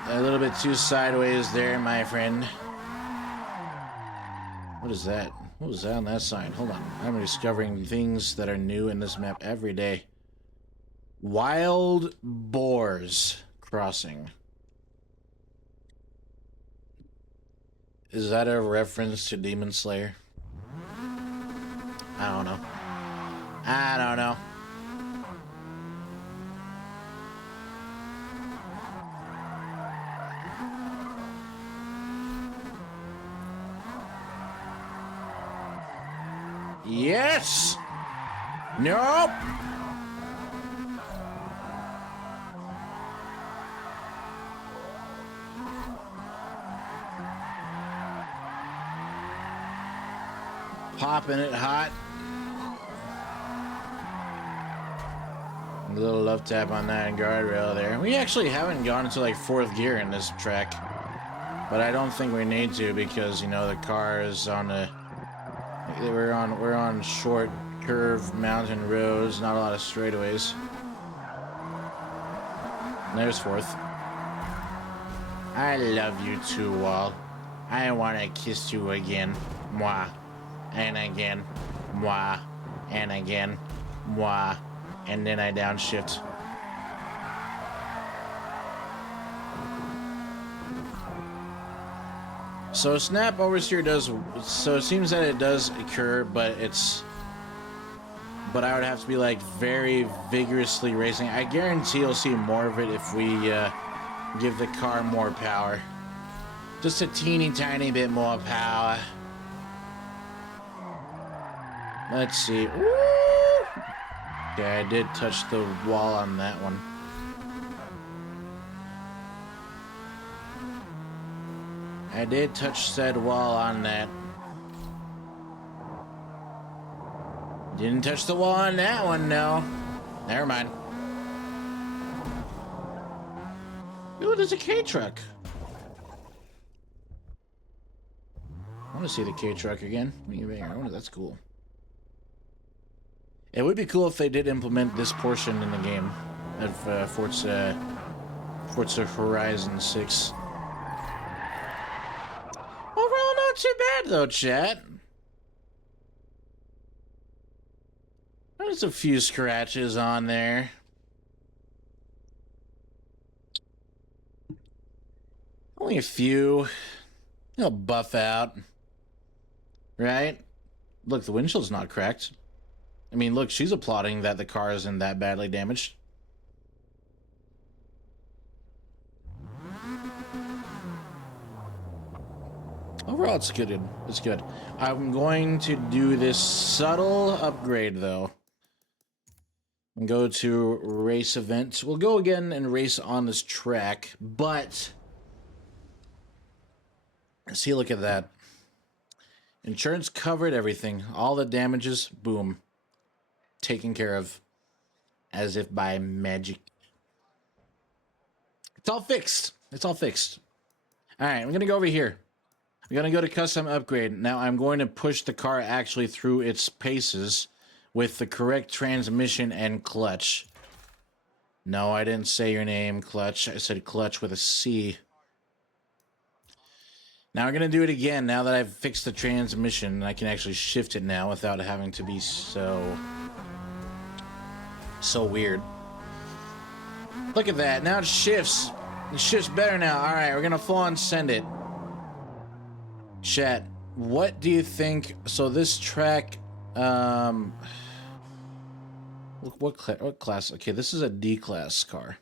A little bit too sideways there, my friend. What is that? What was that on that sign? Hold on. I'm discovering things that are new in this map every day. Wild Boars Crossing. Is that a reference to Demon Slayer? I don't know. I don't know. Yes! Nope! Popping it hot. A little love tap on that guardrail there. We actually haven't gone into like 4th gear in this track. But I don't think we need to because, you know, the car is on a... We're on short, curved mountain roads, not a lot of straightaways. There's fourth. I love you too, Wall. I want to kiss you again. Mwah. And again. Mwah. And again. Mwah. And then I downshift. So snap oversteer does, so it seems that it does occur, but I would have to be like very vigorously racing. I guarantee you'll see more of it if we give the car more power. Just a teeny tiny bit more power. Let's see. Woo! Okay, I did touch the wall on that one. I did touch said wall on that. Didn't touch the wall on that one, no. Never mind. Ooh, there's a K-truck. I want to see the K-truck again. That's cool. It would be cool if they did implement this portion in the game of Forza Horizon 6. Overall, not too bad though, chat. There's a few scratches on there. Only a few. They'll buff out. Right? Look, the windshield's not cracked. I mean, look, she's applauding that the car isn't that badly damaged. Overall, it's good. It's good. I'm going to do this subtle upgrade, though. And go to race events. We'll go again and race on this track, but see, look at that. Insurance covered everything. All the damages, boom, taken care of as if by magic. It's all fixed. It's all fixed. All right, I'm going to go over here. I'm going to go to custom upgrade. Now I'm going to push the car actually through its paces with the correct transmission and clutch. No, I didn't say your name, Clutch. I said clutch with a C. Now I'm going to do it again now that I've fixed the transmission and I can actually shift it now without having to be so weird. Look at that. Now it shifts. It shifts better now. All right, we're going to full on send it. Chat, what do you think? So this track, what class? Okay, this is a D class car.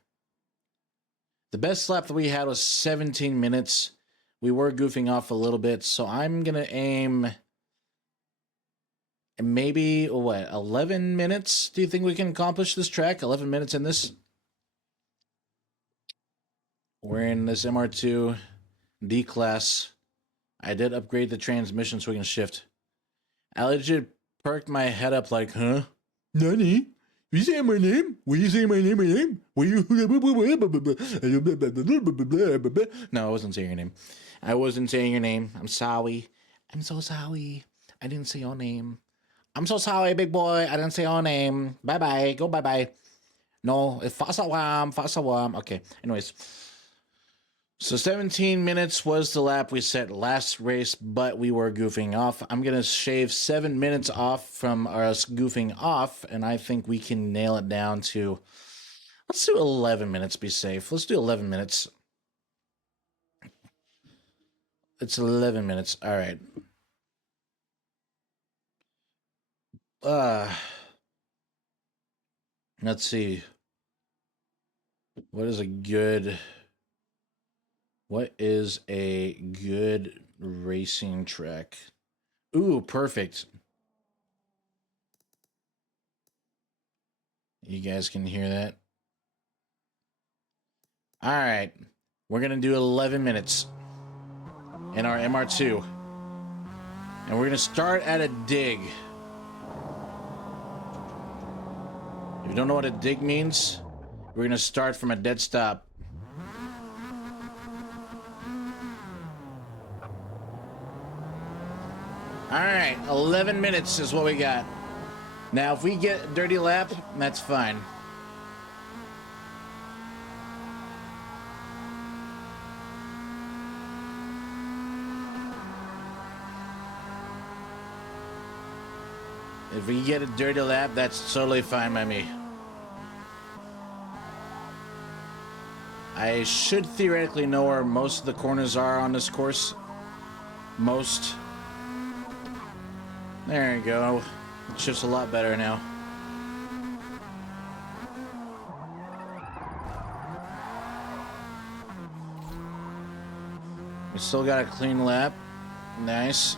The best lap that we had was 17 minutes. We were goofing off a little bit, so I'm gonna aim maybe what, 11 minutes? Do you think we can accomplish this track? 11 minutes in this. We're in this MR2 D class. I did upgrade the transmission so we can shift. I legit perked my head up like, huh? Nani? You saying my name? Were you saying my name? Were you? No, I wasn't saying your name. I wasn't saying your name. I'm sorry. I'm so sorry. I didn't say your name. I'm so sorry, big boy. I didn't say your name. Bye-bye. Go bye-bye. No, fast warm. Okay, anyways. So 17 minutes was the lap we set last race, but we were goofing off. I'm going to shave 7 minutes off from us goofing off, and I think we can nail it down to, let's do 11 minutes, be safe. Let's do 11 minutes. It's 11 minutes. All right. Let's see. What is a good racing track? Ooh, perfect. You guys can hear that? All right. We're going to do 11 minutes in our MR2. And we're going to start at a dig. If you don't know what a dig means, we're going to start from a dead stop. All right, 11 minutes is what we got. Now, if we get a dirty lap, that's fine. If we get a dirty lap, that's totally fine by me. I should theoretically know where most of the corners are on this course. Most. There you go. It's just a lot better now. We still got a clean lap. Nice.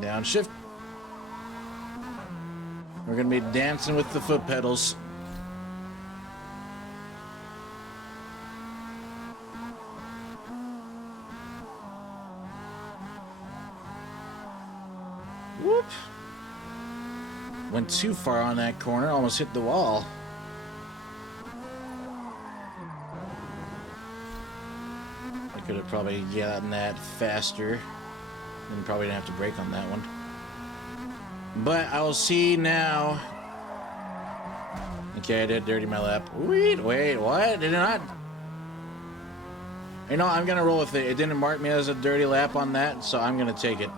Downshift. We're gonna be dancing with the foot pedals. Whoop. Went too far on that corner, almost hit the wall. I could have probably gotten that faster and probably didn't have to brake on that one. But I'll see now. Okay, I did dirty my lap. Wait, what? Did it not? You know, I'm gonna roll with it. It didn't mark me as a dirty lap on that, so I'm gonna take it.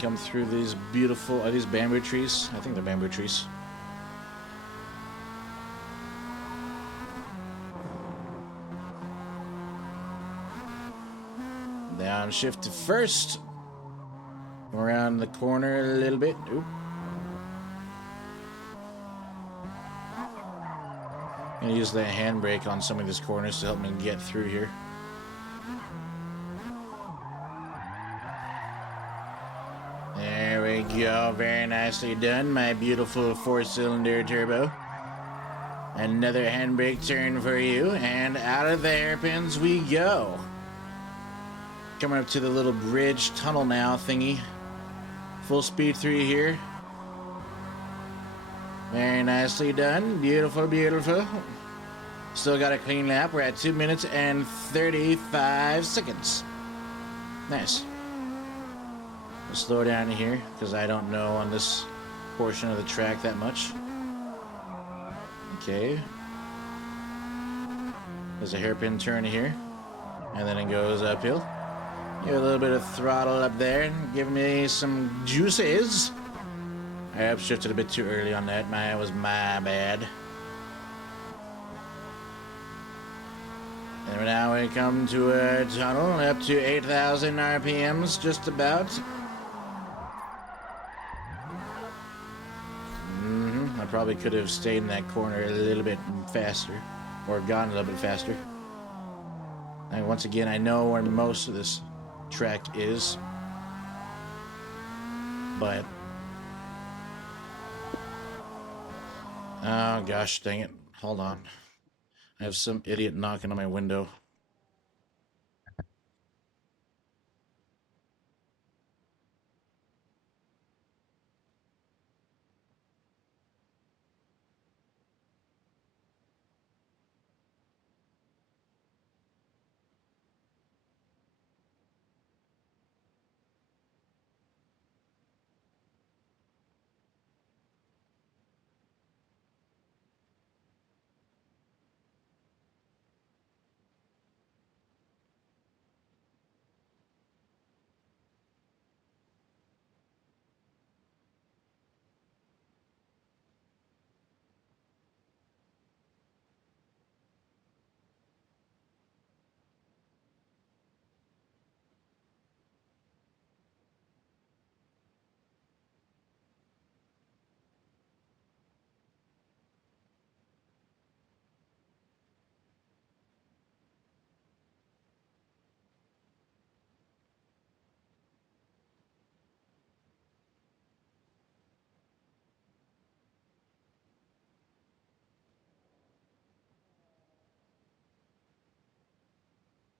Come through these beautiful, are these bamboo trees? I think they're bamboo trees. Downshift to first. Around the corner a little bit. Oop. I'm gonna use the handbrake on some of these corners to help me get through here. There we go. Very nicely done, my beautiful 4-cylinder turbo. Another handbrake turn for you, and out of the hairpins we go. Coming up to the little bridge tunnel now thingy. Full speed through here. Very nicely done. Beautiful, beautiful. Still got a clean lap. We're at 2 minutes and 35 seconds. Nice. We'll slow down here because I don't know on this portion of the track that much. Okay. There's a hairpin turn here. And then it goes uphill. Give a little bit of throttle up there. Give me some juices. I upshifted a bit too early on that. That was my bad. And now we come to a tunnel up to 8,000 RPMs, just about. I probably could have stayed in that corner a little bit faster, or gone a little bit faster. And once again, I know where most of this track is, but oh gosh dang it, hold on, I have some idiot knocking on my window.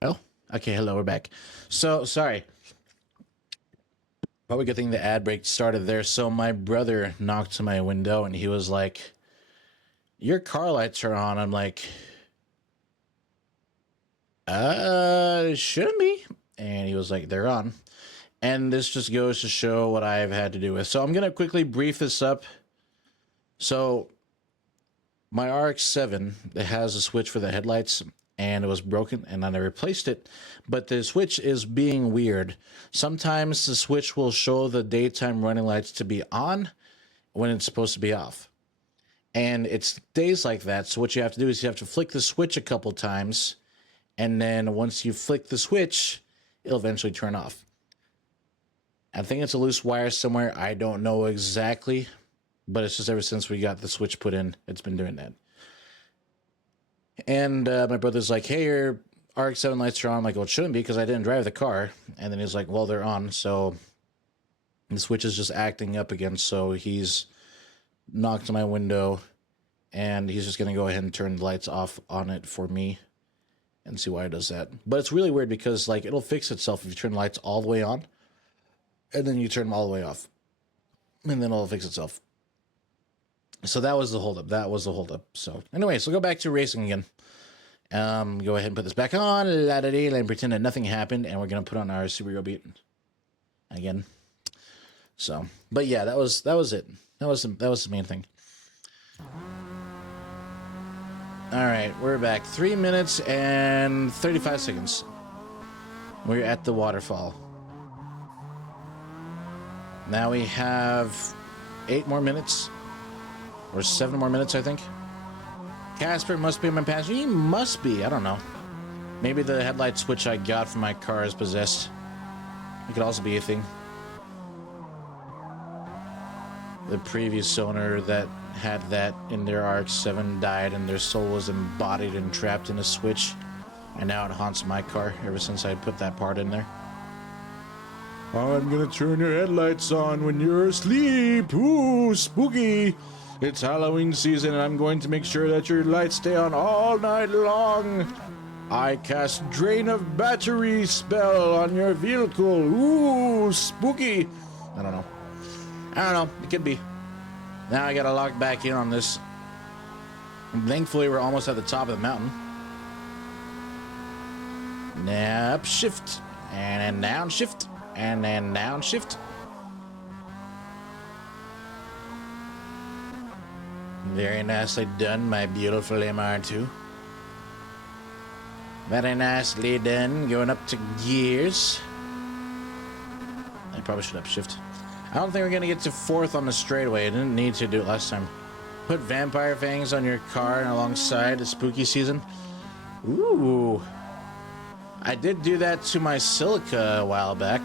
Oh, okay, hello, we're back. So sorry, probably good thing the ad break started there. So my brother knocked on my window and he was like, your car lights are on. I'm like, shouldn't be. And he was like, they're on. And this just goes to show what I've had to do with. So I'm going to quickly brief this up. So my RX-7, it has a switch for the headlights. and it was broken, and then I replaced it. But the switch is being weird. Sometimes the switch will show the daytime running lights to be on when it's supposed to be off. And it stays like that. So what you have to do is you have to flick the switch a couple times, and then once you flick the switch, it'll eventually turn off. I think it's a loose wire somewhere. I don't know exactly, but it's just ever since we got the switch put in, it's been doing that. And my brother's like, hey, your RX-7 lights are on. I'm like, well, it shouldn't be because I didn't drive the car. And then he's like, well, they're on. So the switch is just acting up again. So he's knocked on my window, and he's just going to go ahead and turn the lights off on it for me and see why it does that. But it's really weird because, like, it'll fix itself if you turn the lights all the way on, and then you turn them all the way off, and then it'll fix itself. So that was the holdup. So anyway, so go back to racing again. Go ahead and put this back on, and pretend that nothing happened, and we're gonna put on our superhero beat again. So, but yeah, that was it. That was the main thing. All right, we're back. 3 minutes and 35 seconds. We're at the waterfall. Now we have 8 more minutes. Or 7 more minutes, I think. Casper must be my passenger. He must be. I don't know. Maybe the headlight switch I got from my car is possessed. It could also be a thing. The previous owner that had that in their RX-7 died, and their soul was embodied and trapped in a switch. And now it haunts my car ever since I put that part in there. I'm gonna turn your headlights on when you're asleep. Ooh, spooky. It's Halloween season, and I'm going to make sure that your lights stay on all night long. I cast Drain of Battery spell on your vehicle. Ooh, spooky. I don't know. It could be. Now I gotta lock back in on this. And thankfully, we're almost at the top of the mountain. Now up shift, and then down shift, and then down shift. Very nicely done, my beautiful MR2. Very nicely done, going up to gears. I probably should upshift. I don't think we're gonna get to 4th on the straightaway. I didn't need to do it last time. Put vampire fangs on your car and alongside the spooky season. Ooh. I did do that to my Silica a while back,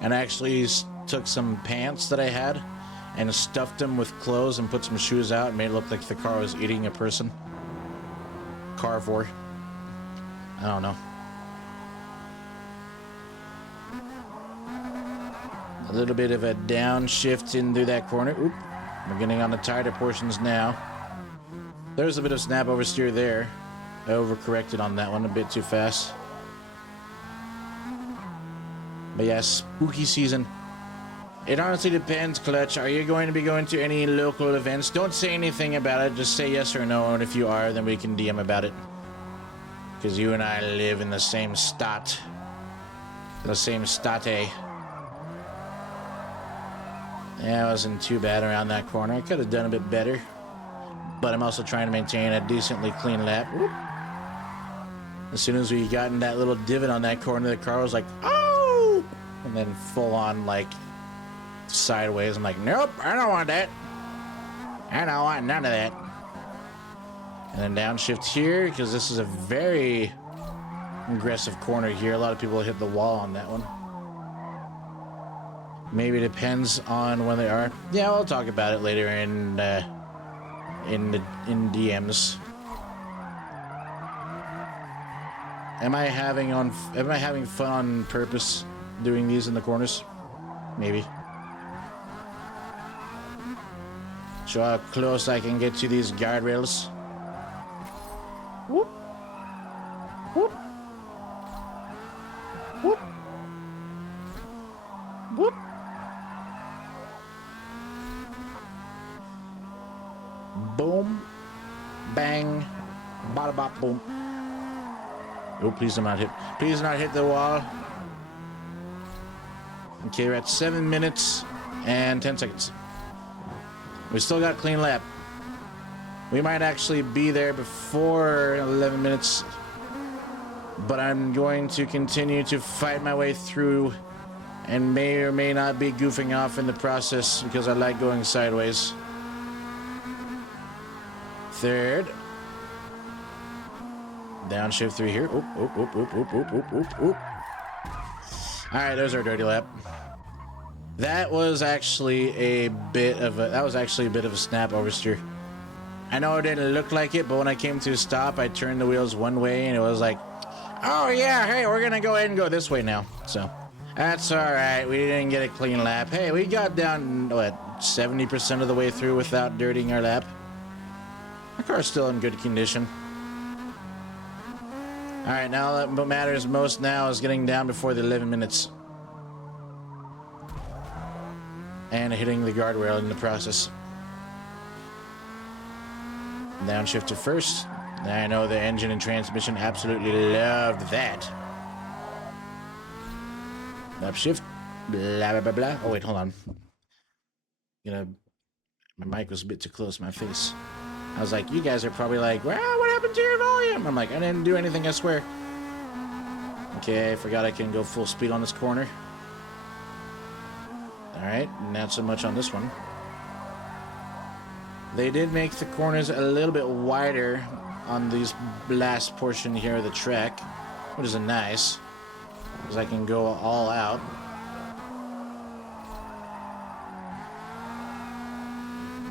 and I actually took some pants that I had and stuffed them with clothes and put some shoes out and made it look like the car was eating a person. Carnivore. I don't know. A little bit of a downshift into that corner. Oop. We're getting on the tighter portions now. There's a bit of snap oversteer there. I overcorrected on that one a bit too fast. But yeah, spooky season. It honestly depends, Clutch. Are you going to be going to any local events? Don't say anything about it. Just say yes or no. And if you are, then we can DM about it. Because you and I live in the same stat. The same state. Yeah, it wasn't too bad around that corner. I could have done a bit better. But I'm also trying to maintain a decently clean lap. Whoop. As soon as we got in that little divot on that corner, the car was like, oh! And then full on, like, sideways. I'm like, nope, I don't want that. I don't want none of that. And then downshift here, because this is a very aggressive corner here. A lot of people hit the wall on that one. Maybe it depends on when they are. Yeah, we'll talk about it later in DMs. Am I having fun on purpose doing these in the corners? Maybe. Show how close I can get to these guardrails. Whoop. Whoop. Whoop. Whoop. Boom. Bang. Bada bop boom. Oh, please do not hit. Please do not hit the wall. Okay, we're at 7 minutes and 10 seconds. We still got clean lap. We might actually be there before 11 minutes. but I'm going to continue to fight my way through and may or may not be goofing off in the process because I like going sideways. Third. Downshift through here. Oop, oop, oop, oop, oop, oop, oop, oop, oop. All right, there's our dirty lap. That was actually a bit of a snap oversteer. I know it didn't look like it, but when I came to a stop, I turned the wheels one way and it was like, oh yeah, hey, we're gonna go ahead and go this way now. So that's all right. We didn't get a clean lap. Hey, we got down, what, 70% of the way through without dirtying our lap. My car's still in good condition. All right, now what matters most now is getting down before the 11 minutes. And hitting the guardrail in the process. Downshift to first. I know the engine and transmission absolutely loved that. Upshift. Blah, blah, blah, blah. Oh, wait, hold on. My mic was a bit too close to my face. I was like, you guys are probably like, well, what happened to your volume? I'm like, I didn't do anything, I swear. Okay, I forgot I can go full speed on this corner. Alright, not so much on this one. They did make the corners a little bit wider on this last portion here of the track, which is nice, because I can go all out.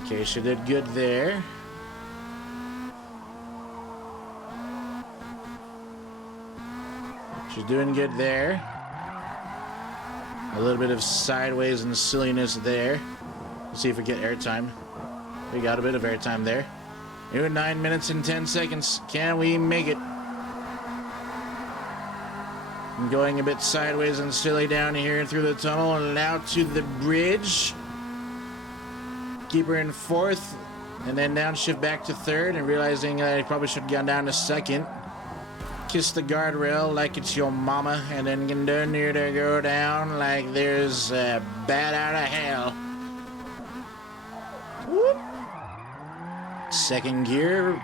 Okay, she did good there. She's doing good there. A little bit of sideways and silliness there. Let's see if we get airtime. We got a bit of airtime there. You're 9 minutes and 10 seconds. Can we make it? I'm going a bit sideways and silly down here through the tunnel and out to the bridge. Keep her in fourth. And then downshift back to third and realizing I probably should have gone down to second. Kiss the guardrail like it's your mama and then continue to go down like there's a bat out of hell. Whoop. Second gear.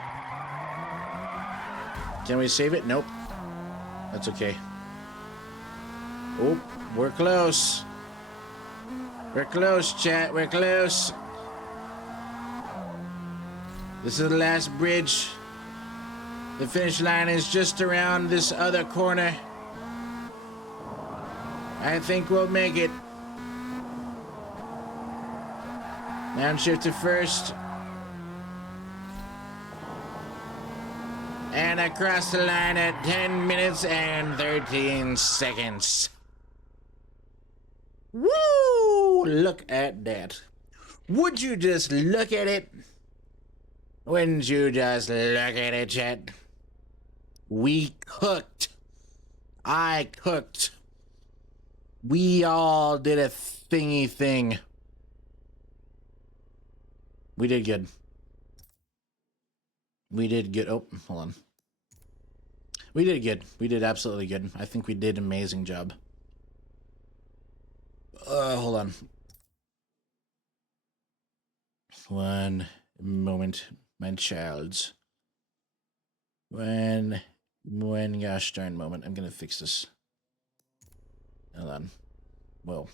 Can we save it? Nope. That's okay. Oh, we're close. We're close, chat. We're close. This is the last bridge. The finish line is just around this other corner. I think we'll make it. Downshift to first. And across the line at 10 minutes and 13 seconds. Woo! Look at that. Would you just look at it? Wouldn't you just look at it, chat? We cooked. I cooked. We all did a thingy thing. We did good. We did good. Oh, hold on. We did good. We did absolutely good. I think we did an amazing job. Hold on. One moment, my childs. One gosh darn moment. I'm gonna fix this. Hold on. Whoa.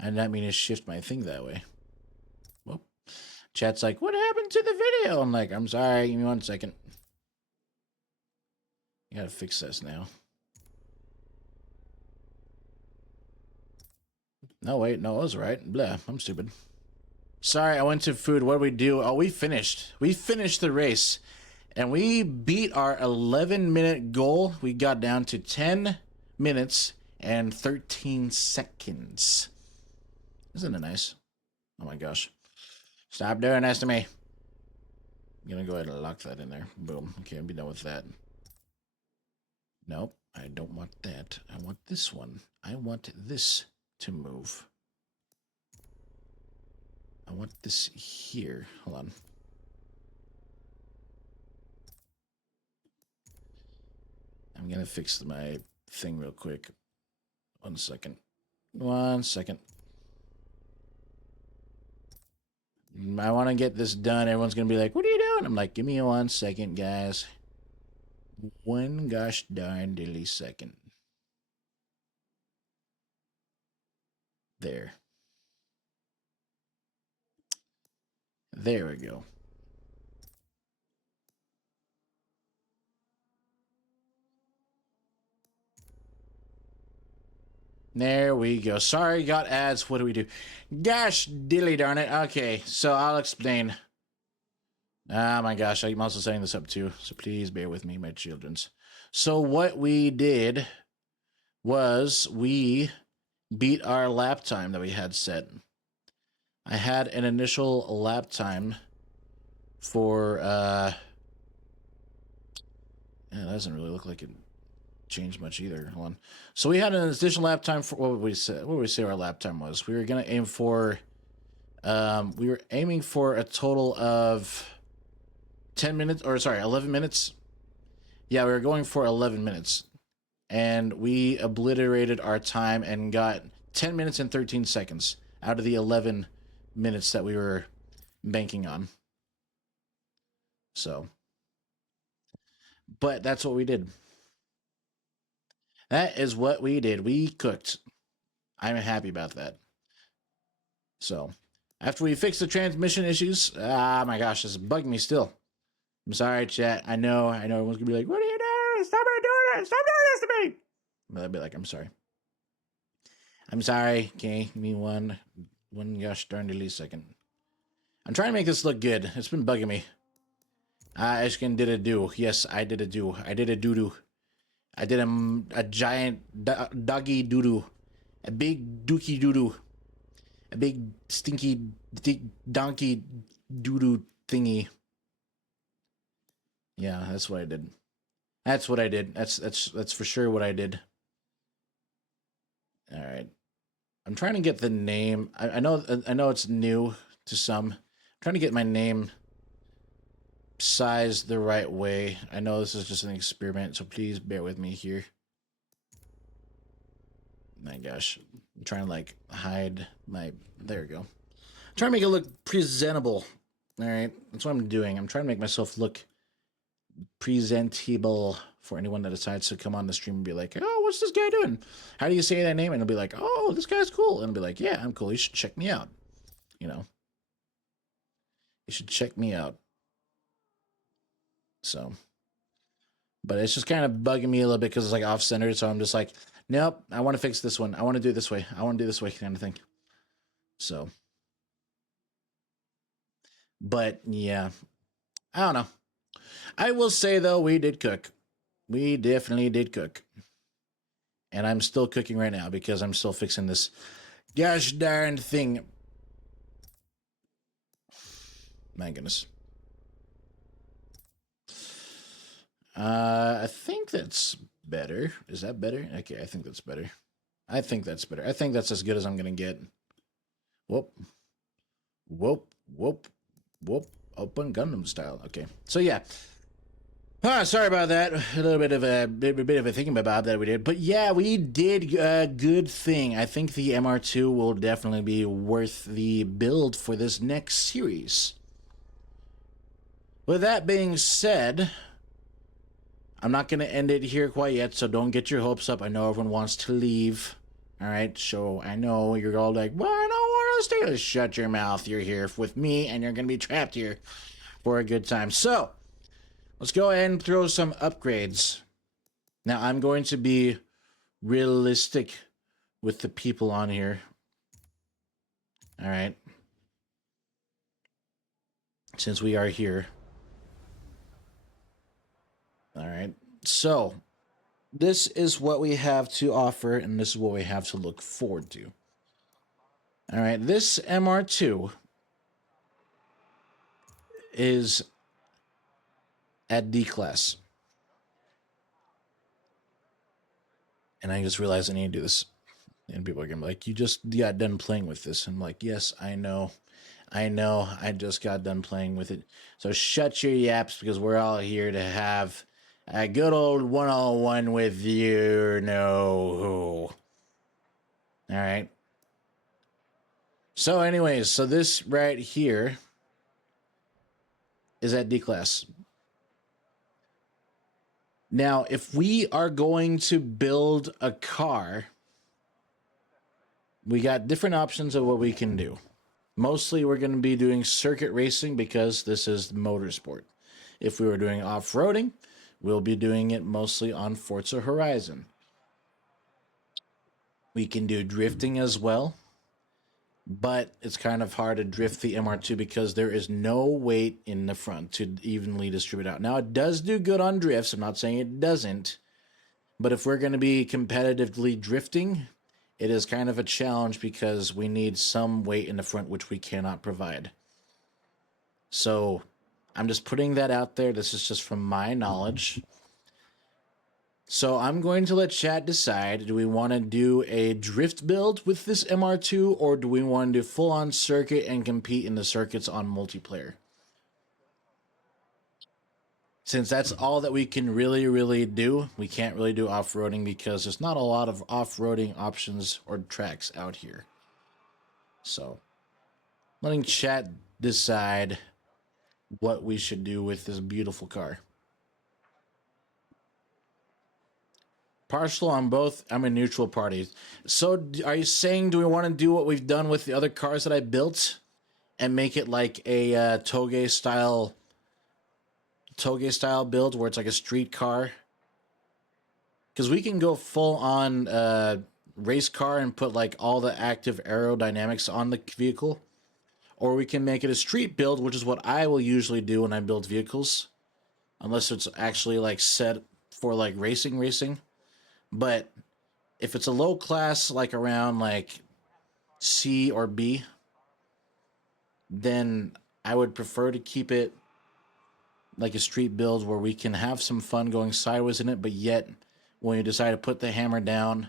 I did not mean to shift my thing that way. Whoa. Chat's like, what happened to the video? I'm like, I'm sorry, give me 1 second. I gotta fix this now. No, wait, no, it was right. Blah, I'm stupid. Sorry, I went to food. What did we do? Oh, we finished. We finished the race. And we beat our 11-minute goal. We got down to 10 minutes and 13 seconds. Isn't it nice? Oh my gosh. Stop doing this to me. I'm gonna go ahead and lock that in there. Boom. Okay, I'll be done with that. Nope, I don't want that. I want this one. I want this to move. I want this here. Hold on. I'm gonna fix my thing real quick. 1 second. 1 second. I want to get this done. Everyone's gonna be like, what are you doing? I'm like, give me 1 second, guys. One gosh darn dilly second. There. There we go. There we go. Sorry, got ads. What do we do? Gosh dilly darn it. Okay, so I'll explain. Ah, my gosh, I'm also setting this up too, so please bear with me, my childrens. So what we did was we beat our lap time that we had set. I had an initial lap time for yeah, that doesn't really look like it changed much either. Hold on. So we had an additional lap time for what would we say? What would we say our lap time was? We were gonna aim for we were aiming for a total of 10 minutes, or sorry, 11 minutes. Yeah, we were going for 11 minutes. And we obliterated our time and got 10 minutes and 13 seconds out of the 11 minutes that we were banking on. So, but that's what we did. That is what we did. We cooked. I'm happy about that. So, after we fixed the transmission issues, my gosh, this is bugging me still. I'm sorry, chat. I know everyone's gonna be like, "What are you doing? Stop doing this! Stop doing this to me!" But I'd be like, "I'm sorry. I'm sorry." Okay, give me one gosh darn dilly second. I'm trying to make this look good. It's been bugging me. Ishkin did a do. Yes, I did a do. I did a doo doo. I did a giant doggy doo doo. A big dookie doo doo. A big stinky donkey doo doo thingy. Yeah, that's what I did. That's what I did. That's for sure what I did. All right. I'm trying to get the name. I know it's new to some. I'm trying to get my name sized the right way. I know this is just an experiment, so please bear with me here. My gosh, I'm trying to like hide my. There we go. I'm trying to make it look presentable. All right, that's what I'm doing. I'm trying to make myself look presentable for anyone that decides to come on the stream and be like, "Oh, what's this guy doing? How do you say that name?" And it'll be like, "Oh, this guy's cool," and I'll be like, "Yeah, I'm cool. You should check me out." You know, you should check me out. So, but it's just kind of bugging me a little bit because it's like off centered. So I'm just like, nope, I want to fix this one. I want to do it this way. I want to do this way, kind of thing. So, but yeah, I don't know. I will say though, we did cook. We definitely did cook. And I'm still cooking right now because I'm still fixing this gosh darn thing. My goodness. I think that's better. Is that better? Okay, I think that's better. I think that's better. I think that's as good as I'm gonna get. Whoop. Whoop. Whoop. Whoop. Open Gundam style. Okay. So yeah. Sorry about that. A little bit of a thinking about that we did, but yeah, we did a good thing. I think the MR2 will definitely be worth the build for this next series. With that being said, I'm not going to end it here quite yet, so don't get your hopes up. I know everyone wants to leave. All right, so I know you're all like, "Well, I don't want to stay." Shut your mouth. You're here with me, and you're going to be trapped here for a good time. So let's go ahead and throw some upgrades. Now, I'm going to be realistic with the people on here. All right. Since we are here. All right. So, this is what we have to offer, and this is what we have to look forward to. All right. This MR2 is at D class. And I just realized I need to do this. And people are going to be like, "You just got done playing with this." I'm like, "Yes, I know. I just got done playing with it. So shut your yaps because we're all here to have a good old one-on-one with you know who. All right. So anyways, so this right here is at D class. Now, if we are going to build a car, we got different options of what we can do. Mostly we're going to be doing circuit racing because this is motorsport. If we were doing off-roading, we'll be doing it mostly on Forza Horizon. We can do drifting as well, but it's kind of hard to drift the MR2 because there is no weight in the front to evenly distribute out. Now, it does do good on drifts. I'm not saying it doesn't, but if we're going to be competitively drifting, it is kind of a challenge because we need some weight in the front, which we cannot provide. So I'm just putting that out there. This is just from my knowledge. So I'm going to let chat decide. Do we want to do a drift build with this MR2, or do we want to do full-on circuit and compete in the circuits on multiplayer? Since that's all that we can really do, we can't really do off-roading because there's not a lot of off-roading options or tracks out here. So letting chat decide what we should do with this beautiful car. Partial on both. I'm a neutral party. So are you saying, do we want to do what we've done with the other cars that I built and make it like a Toge style build where it's like a street car? Because we can go full on race car and put like all the active aerodynamics on the vehicle, or we can make it a street build, which is what I will usually do when I build vehicles, unless it's actually like set for like racing. But if it's a low class, like around like C or B, then I would prefer to keep it like a street build where we can have some fun going sideways in it, but yet when you decide to put the hammer down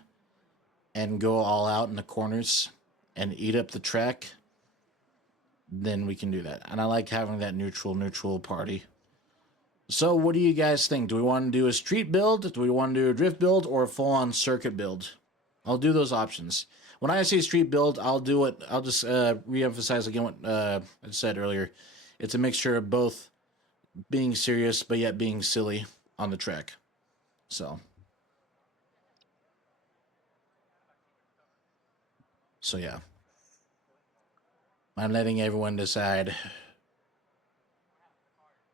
and go all out in the corners and eat up the track, then we can do that. And I like having that neutral party. So what do you guys think? Do we want to do a street build? Do we want to do a drift build or a full-on circuit build? I'll do those options. When I say street build, I'll do it. I'll just re-emphasize again what I said earlier. It's a mixture of both being serious but yet being silly on the track. So yeah. I'm letting everyone decide.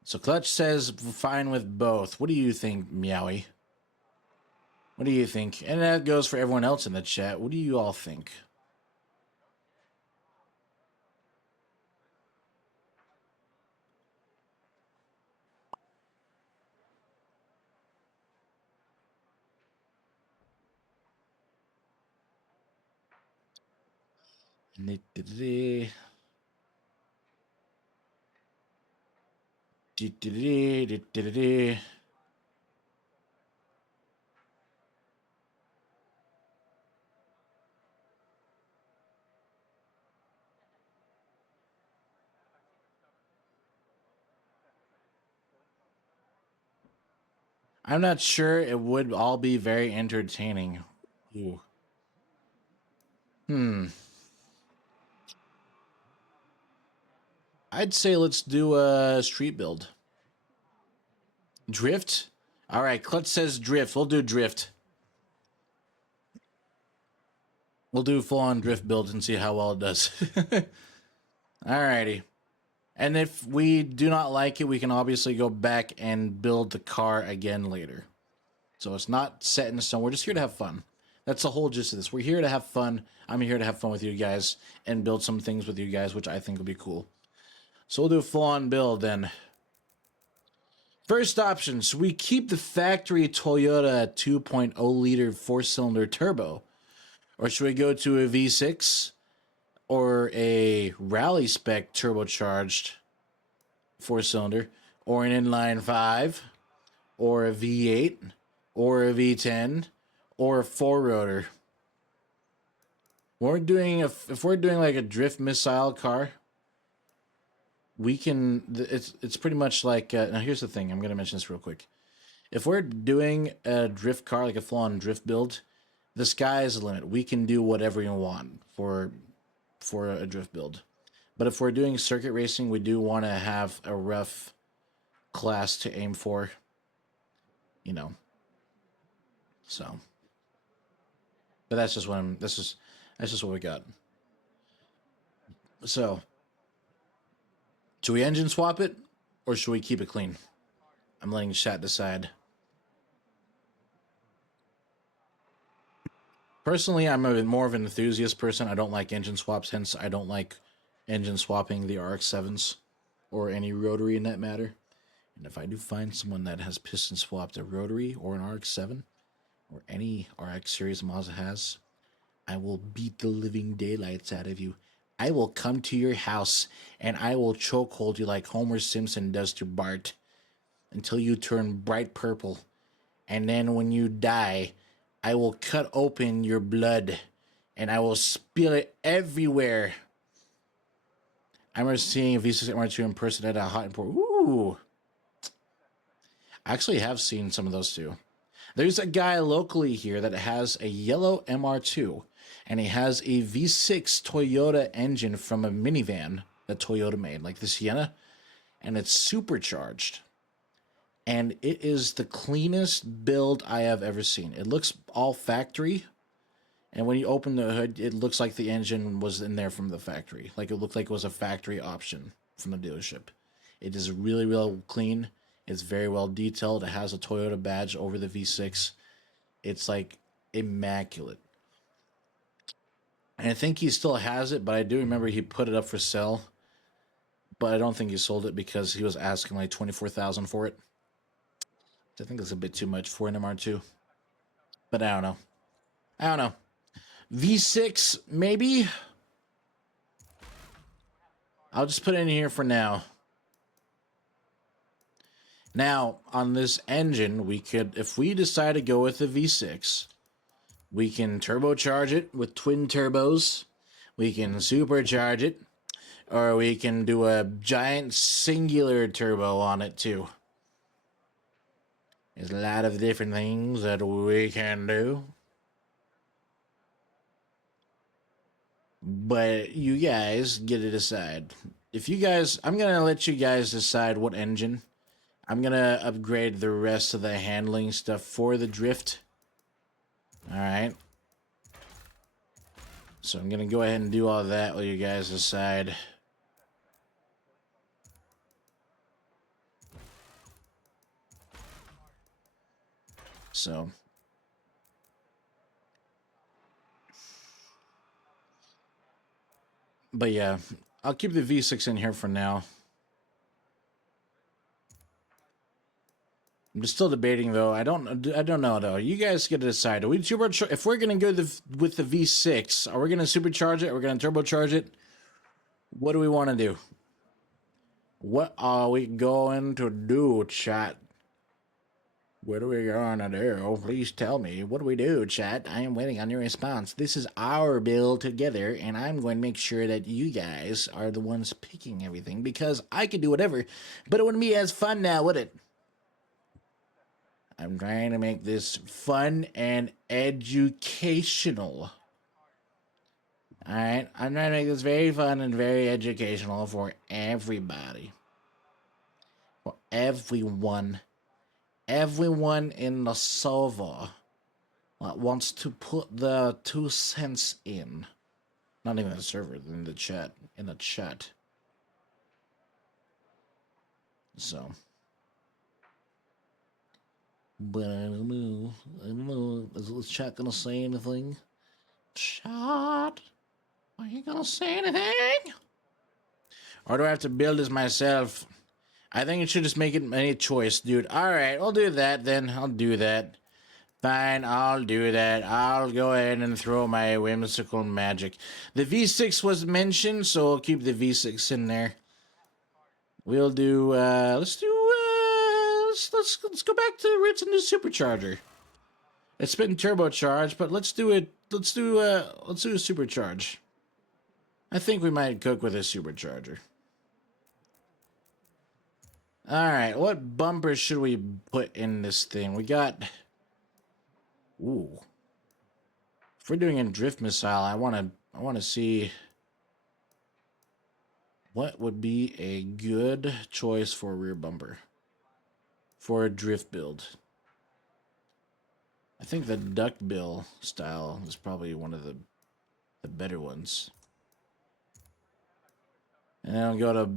So Clutch says fine with both. What do you think, Meowie? What do you think? And that goes for everyone else in the chat. What do you all think? I'm not sure it would all be very entertaining. Ooh. I'd say let's do a street build. Drift? All right, Clutch says drift. We'll do drift. We'll do full-on drift build and see how well it does. Alrighty. And if we do not like it, we can obviously go back and build the car again later. So it's not set in stone. We're just here to have fun. That's the whole gist of this. We're here to have fun. I'm here to have fun with you guys and build some things with you guys, which I think will be cool. So we'll do a full-on build then. First option, so we keep the factory Toyota 2.0 liter 4-cylinder turbo, or should we go to a V6 or a rally spec turbocharged 4-cylinder, or an inline 5, or a V8, or a V10, or a 4-rotor? We're doing if we're doing like a drift missile car, we can. It's pretty much like now. Here's the thing. I'm gonna mention this real quick. If we're doing a drift car, like a full-on drift build, the sky is the limit. We can do whatever we want for a drift build. But if we're doing circuit racing, we do want to have a rough class to aim for. You know, So, but that's just what that's just what we got. So, should we engine swap it, or should we keep it clean? I'm letting chat decide. Personally, I'm more of an enthusiast person. I don't like engine swaps, hence I don't like engine swapping the RX-7s or any rotary in that matter. And if I do find someone that has piston swapped a rotary or an RX-7 or any RX series Mazda has, I will beat the living daylights out of you. I will come to your house and I will chokehold you like Homer Simpson does to Bart until you turn bright purple. And then when you die, I will cut open your blood and I will spill it everywhere. I remember seeing V6 MR2 in person at a hot and poor. Ooh. I actually have seen some of those too. There's a guy locally here that has a yellow MR2 and he has a V6 Toyota engine from a minivan that Toyota made, like the Sienna, and it's supercharged. And it is the cleanest build I have ever seen. It looks all factory, and when you open the hood, it looks like the engine was in there from the factory. Like it looked like it was a factory option from the dealership. It is really, real clean. It's very well detailed. It has a Toyota badge over the V6. It's like immaculate. And I think he still has it, but I do remember he put it up for sale. But I don't think he sold it because he was asking like $24,000 for it. I think that's a bit too much for an MR2. But I don't know. I don't know. V6, maybe? I'll just put it in here for now. Now, on this engine, we could, if we decide to go with the V6, we can turbocharge it with twin turbos. We can supercharge it. Or we can do a giant singular turbo on it, too. There's a lot of different things that we can do. But you guys get to decide. If you guys, I'm going to let you guys decide what engine. I'm going to upgrade the rest of the handling stuff for the drift. Alright. So I'm going to go ahead and do all that while you guys decide. So. But yeah, I'll keep the V6 in here for now. I'm just still debating though. I don't know though. You guys get to decide. Are we if we're gonna go with the V6, are we gonna supercharge it? Are we gonna turbocharge it? What do we want to do? What are we going to do, chat? What are we gonna do? Please tell me. What do we do, chat? I am waiting on your response. This is our build together, and I'm going to make sure that you guys are the ones picking everything because I could do whatever, but it wouldn't be as fun now, would it? I'm trying to make this fun and educational. Alright, I'm trying to make this very fun and very educational for everybody. For everyone. Everyone in the server that wants to put their 2 cents in. Not even the server, in the chat. In the chat. So. But I don't know. I don't know. Is the chat gonna say anything? Chat? Are you gonna say anything? Or do I have to build this myself? I think you should just make it any choice, dude. Alright, I'll do that then. I'll do that. Fine, I'll do that. I'll go ahead and throw my whimsical magic. The V6 was mentioned, so I'll keep the V6 in there. We'll do, let's go back to roots and do supercharger. It's been turbocharged, but let's do a supercharge. I think we might cook with a supercharger. Alright, what bumpers should we put in this thing? We got... Ooh. If we're doing a drift missile, I wanna see what would be a good choice for a rear bumper. For a drift build. I think the duckbill style is probably one of the better ones. And then I'll go to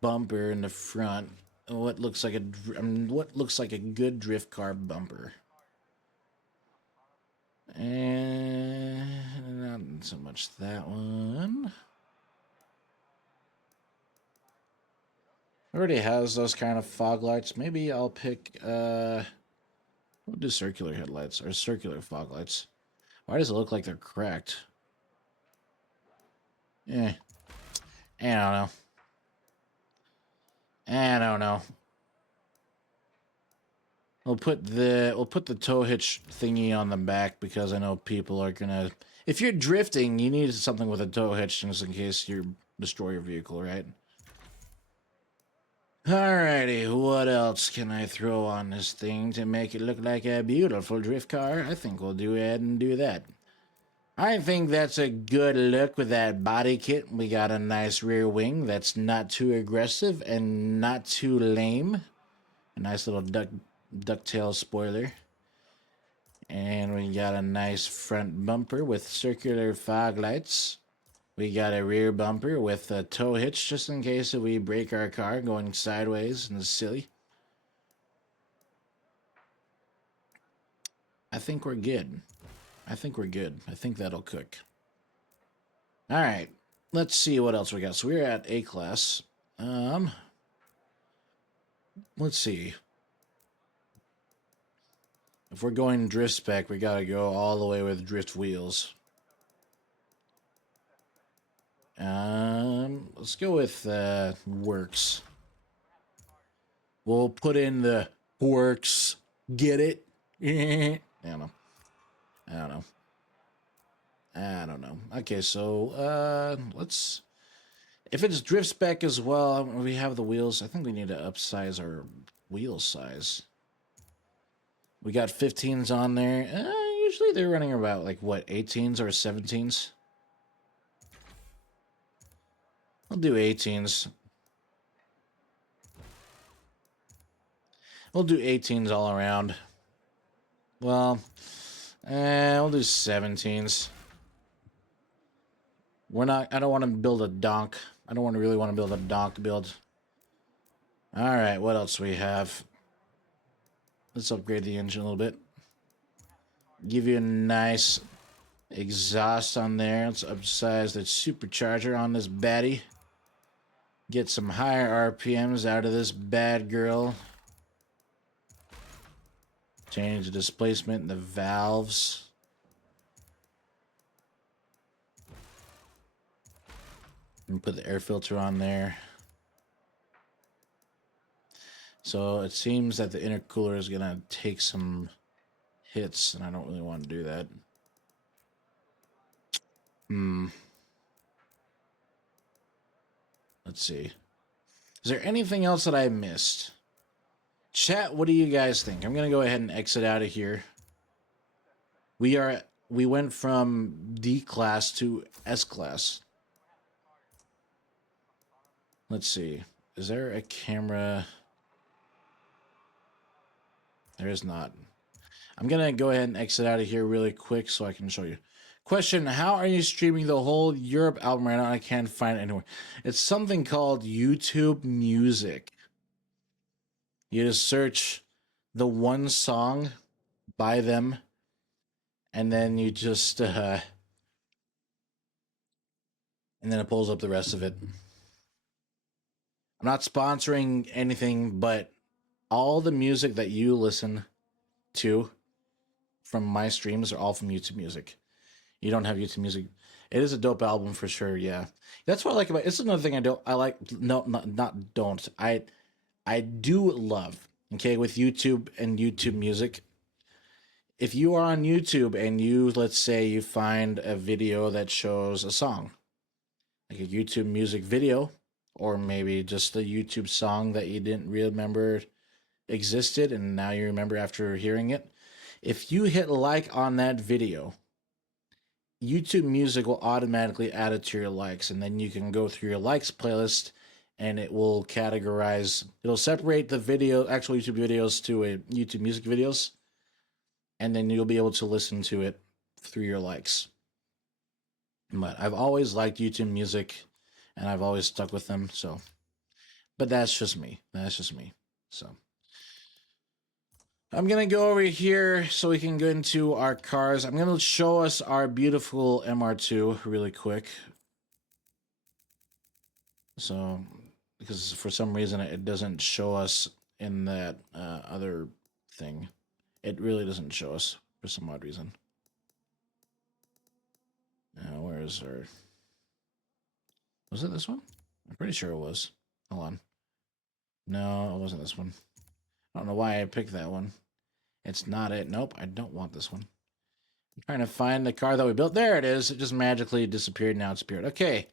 bumper in the front. What looks like a good drift car bumper. And not so much that one. Already has those kind of fog lights. Maybe I'll pick we'll do circular headlights or circular fog lights. Why does it look like they're cracked? Eh. I don't know. I don't know. We'll put the tow hitch thingy on the back because I know people are gonna. If you're drifting, you need something with a tow hitch just in case you destroy your vehicle, right? Alrighty, what else can I throw on this thing to make it look like a beautiful drift car? I think we'll do ahead and do that. I think that's a good look with that body kit. We got a nice rear wing that's not too aggressive and not too lame. A nice little ducktail spoiler. And we got a nice front bumper with circular fog lights. We got a rear bumper with a tow hitch just in case if we break our car going sideways and it's silly. I think we're good. I think we're good. I think that'll cook. All right. Let's see what else we got. So we're at A class. Let's see. If we're going drift spec, we gotta go all the way with drift wheels. Let's go with works. We'll put in the works. Get it? I don't know. I don't know. Okay, so let's. If it's drift spec as well, we have the wheels. I think we need to upsize our wheel size. We got 15s on there. Usually they're running about like what, 18s or 17s? I'll do 18s. We'll do 18s all around. Well, we'll do 17s. I don't want to build a donk. I don't really want to build a donk build. All right, what else we have? Let's upgrade the engine a little bit. Give you a nice exhaust on there. Let's upsize the supercharger on this baddie. Get some higher RPMs out of this bad girl. Change the displacement and the valves. And put the air filter on there. So it seems that the intercooler is going to take some hits, and I don't really want to do that. Let's see. Is there anything else that I missed? Chat, what do you guys think? I'm going to go ahead and exit out of here. We went from D class to S class. Let's see. Is there a camera? There is not. I'm going to go ahead and exit out of here really quick so I can show you. Question, how are you streaming the whole Europe album right now? I can't find it anywhere. It's something called YouTube Music. You just search the one song by them, and then you just, and then it pulls up the rest of it. I'm not sponsoring anything, but all the music that you listen to from my streams are all from YouTube Music. You don't have YouTube Music. It is a dope album for sure. Yeah, that's what I like about it. It's another thing I like. No, not don't. I do love. Okay, with YouTube and YouTube Music. If you are on YouTube and let's say you find a video that shows a song, like a YouTube Music video, or maybe just a YouTube song that you didn't remember existed and now you remember after hearing it. If you hit like on that video, YouTube Music will automatically add it to your likes, and then you can go through your likes playlist and it will it'll separate the actual YouTube videos to YouTube Music videos. and then you'll be able to listen to it through your likes. But I've always liked YouTube Music, and I've always stuck with them. So, but that's just me. That's just me. So, I'm gonna go over here so we can go into our cars. I'm gonna show us our beautiful MR2 really quick. So, because for some reason it doesn't show us in that other thing. It really doesn't show us for some odd reason. Where is our... Was it this one? I'm pretty sure it was. Hold on. No, it wasn't this one. I don't know why I picked that one. It's not it. Nope, I don't want this one. I'm trying to find the car that we built. There it is. It just magically disappeared. Now it's appeared. Okay.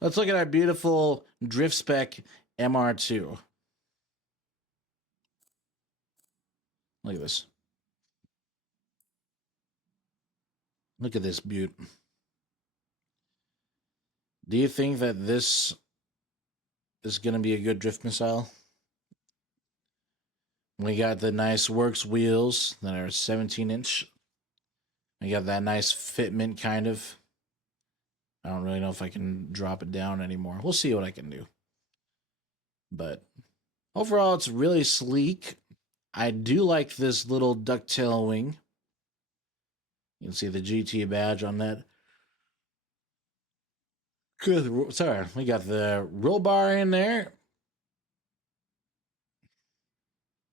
Let's look at our beautiful Drift Spec MR2. Look at this. Look at this beaut. Do you think that this is going to be a good drift missile? We got the nice Works wheels that are 17-inch. We got that nice fitment, kind of. I don't really know if I can drop it down anymore. We'll see what I can do. But overall, it's really sleek. I do like this little ducktail wing. You can see the GT badge on that. Good. Sorry, we got the roll bar in there.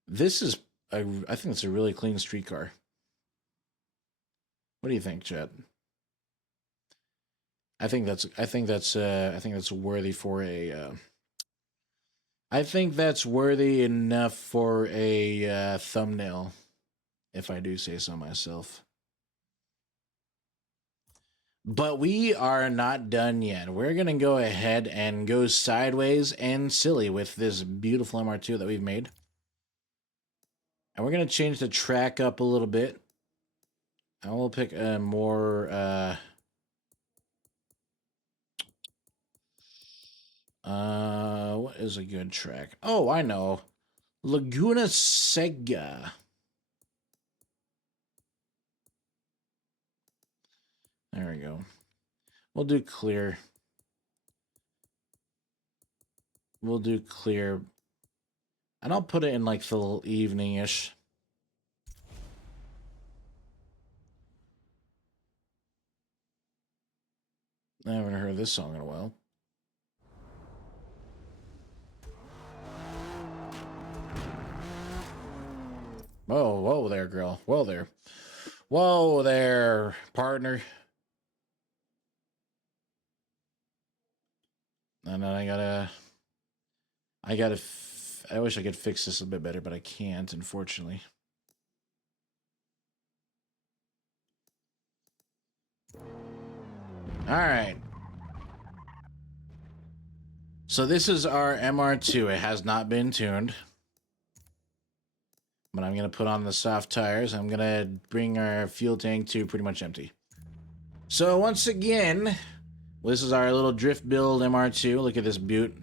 This is, I think it's a really clean street car. What do you think, Chad? I think that's worthy for a. I think that's worthy enough for a thumbnail, if I do say so myself. But we are not done yet. We're gonna go ahead and go sideways and silly with this beautiful MR2 that we've made. And we're going to change the track up a little bit. I will pick a more... what is a good track? Oh, I know. Laguna Seca. There we go. We'll do clear. We'll do clear. And I'll put it in like the evening-ish. I haven't heard this song in a while. Oh, whoa there, girl. Whoa there. Whoa there, partner. And then I wish I could fix this a bit better, but I can't, unfortunately. All right. So this is our MR2. It has not been tuned. But I'm going to put on the soft tires. I'm going to bring our fuel tank to pretty much empty. So once again, this is our little drift build MR2. Look at this beaut.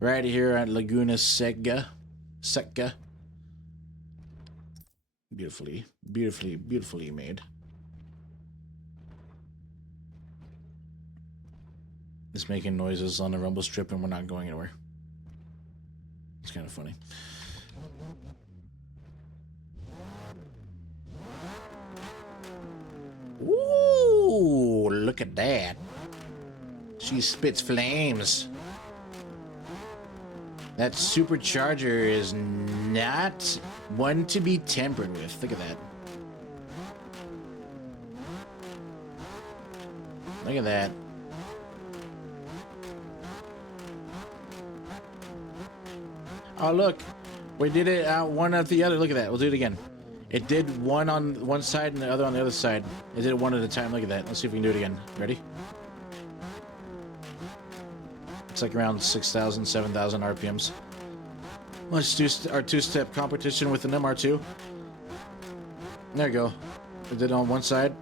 Right here at Laguna Seca. Beautifully, beautifully, beautifully made. It's making noises on the rumble strip and we're not going anywhere. It's kind of funny. Ooh, look at that. She spits flames. That supercharger is not one to be tempered with. Look at that. Look at that. Oh, look. We did it out one after the other. Look at that. We'll do it again. It did one on one side and the other on the other side. It did it one at a time. Look at that. Let's see if we can do it again. Ready? It's like around 6,000, 7,000 RPMs. Let's do our two-step competition with an MR2. There you go. We did it on one side.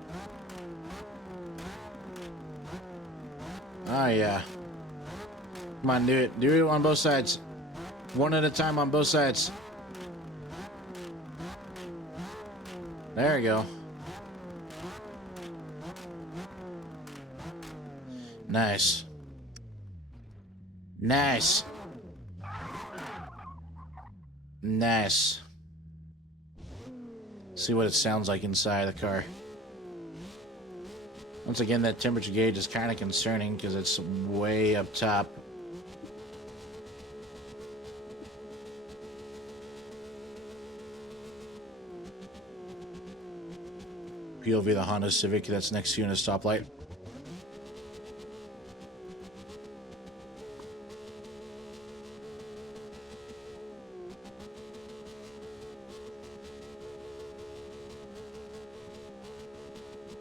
Ah, yeah. Come on, do it. Do it on both sides. One at a time on both sides. There we go. Nice. Nice. Nice. See what it sounds like inside the car. Once again, that temperature gauge is kind of concerning because it's way up top. POV the Honda Civic that's next to you in a stoplight.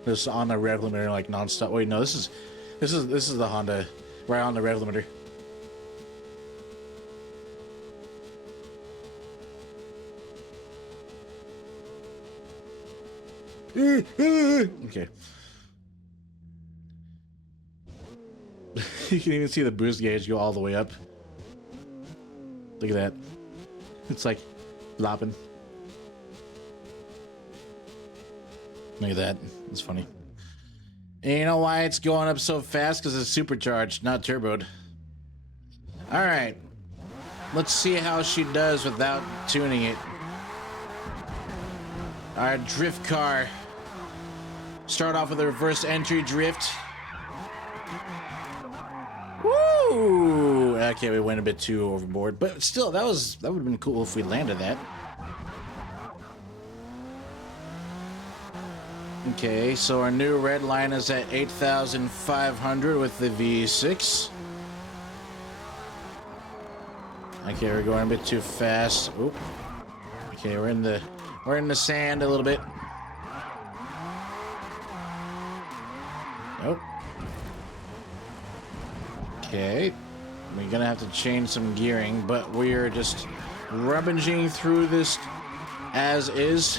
Just on the rev limiter, like non-stop. Wait, no, this is the Honda right on the rev limiter. Okay. You can even see the boost gauge go all the way up. Look at that. It's like flopping. Look at that. It's funny. And you know why it's going up so fast? Because it's supercharged, not turboed. Alright. Let's see how she does without tuning it. Our drift car. Start off with a reverse entry drift. Woo! Okay, we went a bit too overboard. But still, that would have been cool if we landed that. Okay, so our new red line is at 8,500 with the V6. Okay, we're going a bit too fast. Oop. Okay, we're in the sand a little bit. Nope. Okay. We're gonna have to change some gearing, but we're just rummaging through this as is.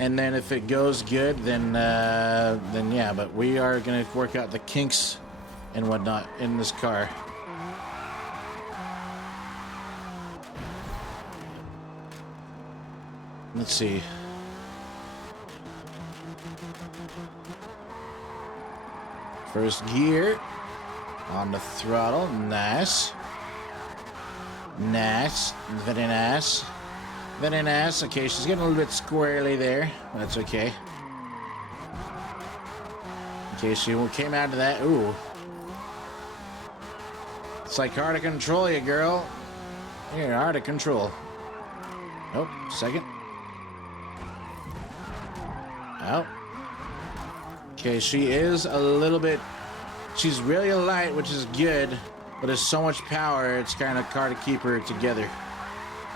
And then if it goes good, then yeah, but we are gonna work out the kinks and whatnot in this car. Let's see. First gear on the throttle. Nice. Nice. Very nice. Very nice. Okay, she's getting a little bit squirrely there. That's okay. Okay, she came out of that. Ooh. It's like hard to control you, girl. You're hard to control. Oh, second. Oh. Okay, she is a little bit... She's really light, which is good, but there's so much power, it's kind of hard to keep her together.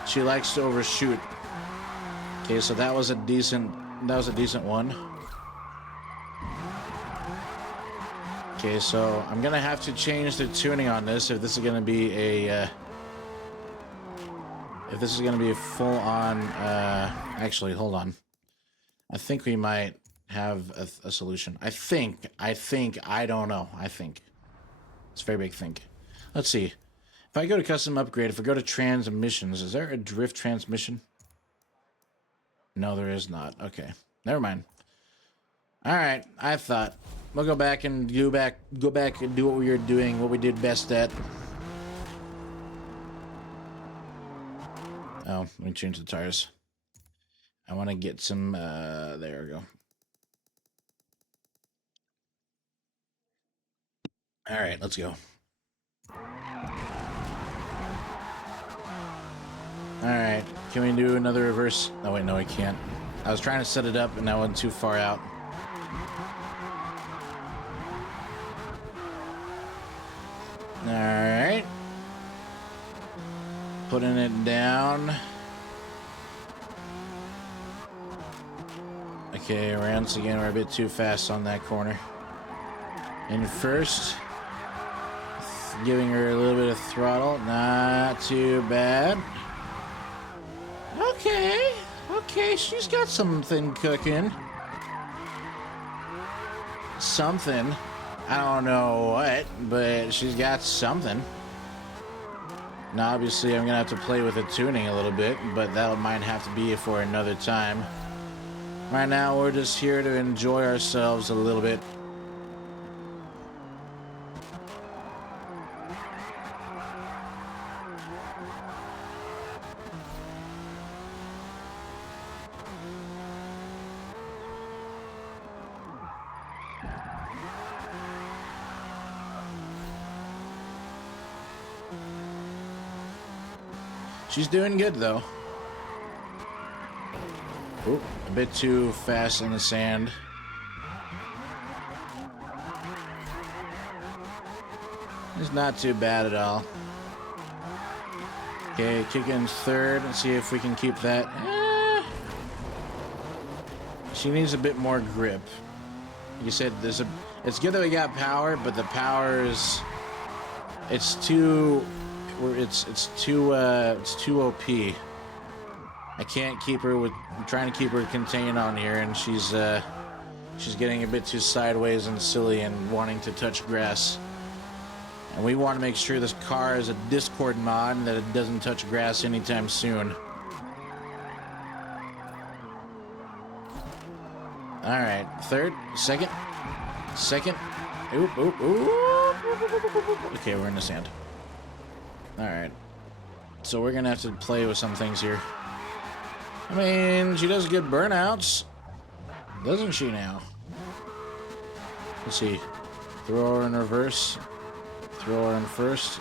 She likes to overshoot. Okay, so that was a decent one. Okay, so I'm gonna have to change the tuning on this if this is gonna be a full-on. Actually, hold on. I think we might have a solution. I think. I don't know. I think. It's a very big think. Let's see. If I go to custom upgrade, if I go to transmissions, is there a drift transmission? No, there is not. Okay. Never mind. All right. I thought we'll go back and go back and do what we were doing, what we did best at. Oh, let me change the tires. I want to get some, there we go. All right, let's go. All right, can we do another reverse? Oh, wait, no, I can't. I was trying to set it up, and I went too far out. All right. Putting it down. Okay, once again, we're a bit too fast on that corner. And first, giving her a little bit of throttle. Not too bad. Okay, she's got something cooking. Something. I don't know what, but she's got something. Now, obviously, I'm gonna have to play with the tuning a little bit, but that might have to be for another time. Right now, we're just here to enjoy ourselves a little bit. She's doing good, though. Oop, a bit too fast in the sand. It's not too bad at all. Okay, kick in third and see if we can keep that. She needs a bit more grip. You said it's good that we got power, but the power is it's too OP. I can't keep her with. I'm trying to keep her contained on here, and she's getting a bit too sideways and silly and wanting to touch grass. And we want to make sure this car is a Discord mod and that it doesn't touch grass anytime soon. All right, third, second. Oop. Okay, we're in the sand. All right, so we're gonna have to play with some things here. I mean, she does good burnouts, doesn't she now? Let's see. Throw her in reverse. Throw her in first.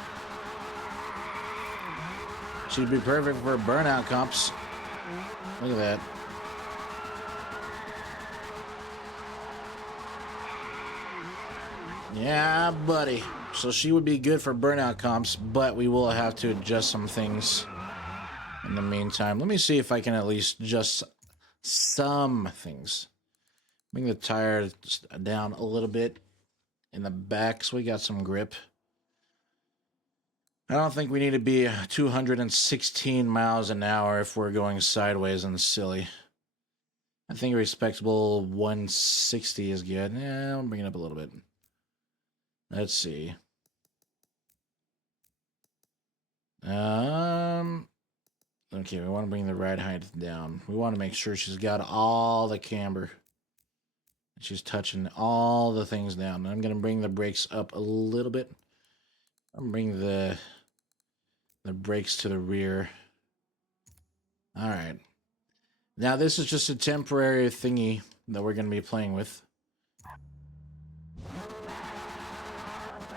She'd be perfect for burnout comps. Look at that. Yeah, buddy. So she would be good for burnout comps, but we will have to adjust some things in the meantime. Let me see if I can at least adjust some things. Bring the tire down a little bit in the back so we got some grip. I don't think we need to be 216 miles an hour if we're going sideways and silly. I think a respectable 160 is good. Yeah, I'll bring it up a little bit. Let's see. Okay, we want to bring the ride height down. We want to make sure she's got all the camber. She's touching all the things down. I'm going to bring the brakes up a little bit. I'm going to bring the brakes to the rear. All right. Now, this is just a temporary thingy that we're going to be playing with.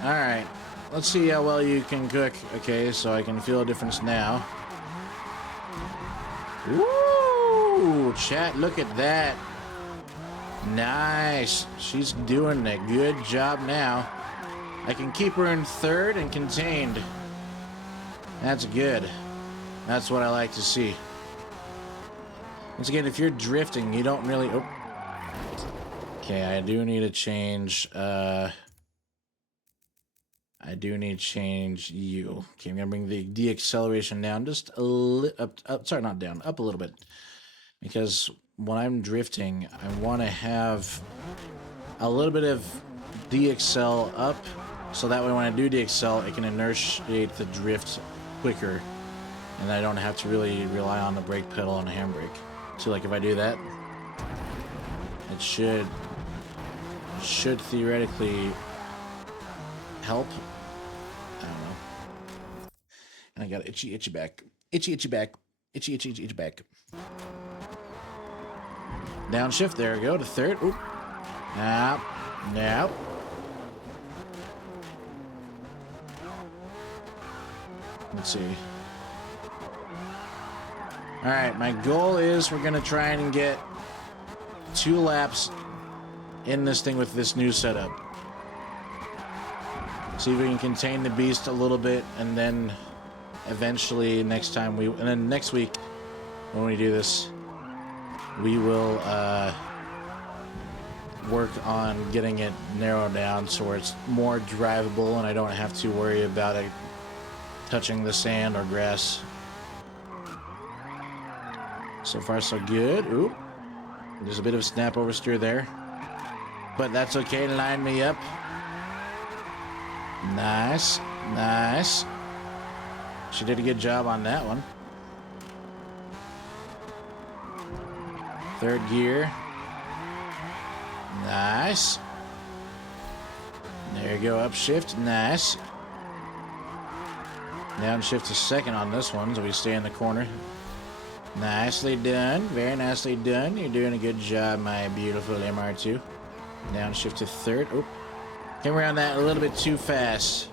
All right. Let's see how well you can cook. Okay, so I can feel a difference now. Woo! Chat, look at that. Nice. She's doing a good job now. I can keep her in third and contained. That's good. That's what I like to see. Once again, if you're drifting, you don't really... Oh. Okay, I do need to change... I do need to change you. Okay, I'm going to bring the deacceleration down just a little... Sorry, not down. Up a little bit. Because when I'm drifting, I want to have a little bit of deaccel up. So that way when I do deaccel, it can initiate the drift quicker. And I don't have to really rely on the brake pedal and the handbrake. So like if I do that, it should theoretically help. I don't know. And I got itchy back. Itchy back. Itchy back. Downshift, there we go, to third. Oop. Now. Let's see. All right, my goal is we're going to try and get 2 laps in this thing with this new setup. See if we can contain the beast a little bit, and then eventually next week when we do this, we will work on getting it narrowed down so where it's more drivable and I don't have to worry about it touching the sand or grass. So far, so good. Oop. There's a bit of a snap oversteer there. But that's okay. Line me up. Nice. She did a good job on that one. Third gear. Nice. There you go, upshift. Nice. Downshift to second on this one, so we stay in the corner. Nicely done. Very nicely done. You're doing a good job, my beautiful MR2. Downshift to third. Oh, came around that a little bit too fast.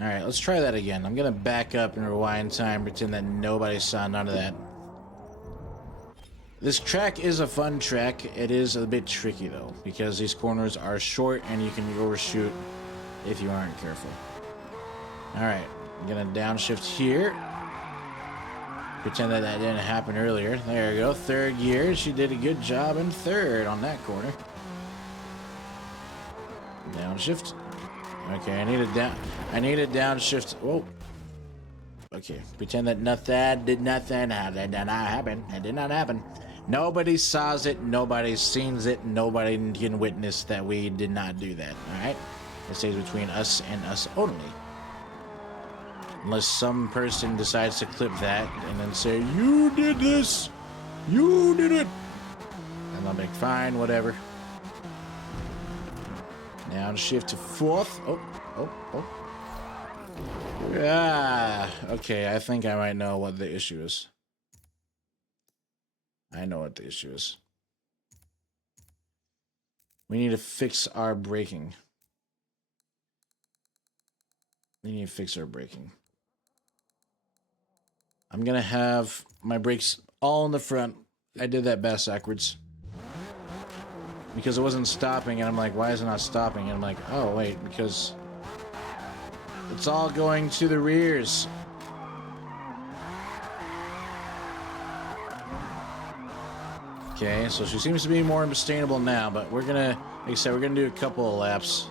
All right, let's try that again. I'm going to back up and rewind time, pretend that nobody saw none of that. This track is a fun track. It is a bit tricky, though, because these corners are short and you can overshoot if you aren't careful. All right, I'm going to downshift here. Pretend that didn't happen earlier. There you go, third gear. She did a good job in third on that corner. Downshift. Okay, I need a downshift. Whoa. Okay, pretend that nothing did nothing. That did not happen. That did not happen. Nobody saws it. Nobody sees it. Nobody can witness that we did not do that. All right, it stays between us and us only. Unless some person decides to clip that and then say, "You did this. You did it." And I'll be like, fine, whatever. Downshift to fourth. Oh. Okay, I think I might know what the issue is. I know what the issue is. We need to fix our braking. I'm gonna have my brakes all in the front. I did that backwards. Because it wasn't stopping, and I'm like, why is it not stopping? And I'm like, oh, wait, because it's all going to the rears. Okay, so she seems to be more sustainable now, but we're gonna, like I said, we're gonna do a couple of laps.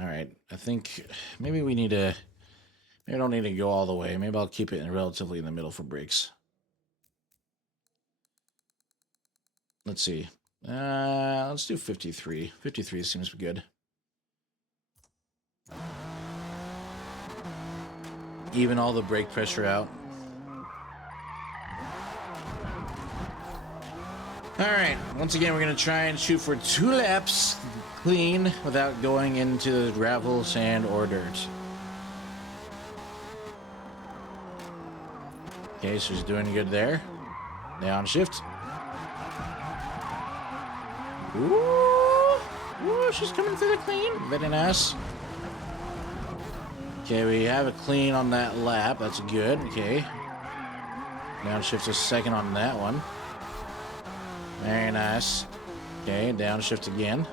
All right, I think maybe we need to, maybe I don't need to go all the way. Maybe I'll keep it relatively in the middle for brakes. Let's see. Let's do 53. 53 seems good. Even all the brake pressure out. All right. Once again, we're going to try and shoot for 2 laps clean without going into the gravel, sand, or dirt. Okay, so she's doing good there. Downshift. Ooh, she's coming through the clean. Very nice. Okay, we have a clean on that lap. That's good. Okay. Downshift to second on that one. Very nice. Okay, downshift again.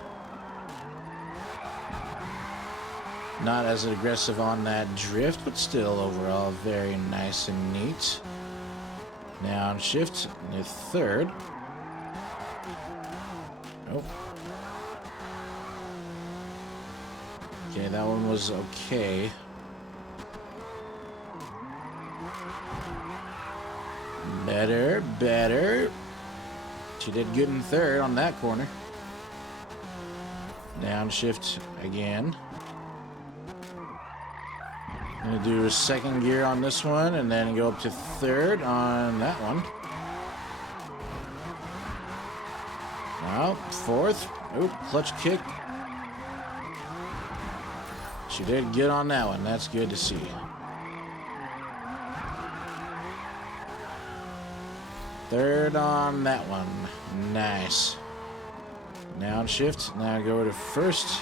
Not as aggressive on that drift, but still overall very nice and neat. Downshift to third. Nope. Okay, that one was okay. Better. She did good in third on that corner. Downshift again. I'm gonna do a second gear on this one and then go up to third on that one. Now, fourth. Oop, clutch kick. She did good on that one. That's good to see. Third on that one. Nice. Downshift. Now go to first.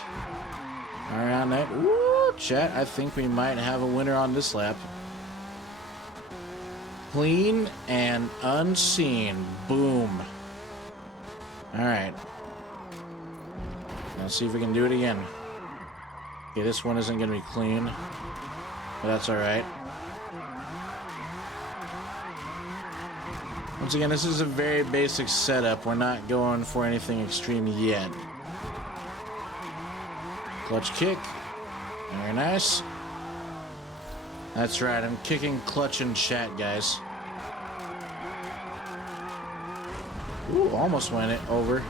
Around that. Woo, chat. I think we might have a winner on this lap. Clean and unseen. Boom. All right. Let's see if we can do it again. Okay, this one isn't going to be clean, but that's all right. Once again, this is a very basic setup. We're not going for anything extreme yet. Clutch kick. Very nice. That's right. I'm kicking clutch in chat, guys. Ooh, almost went it over.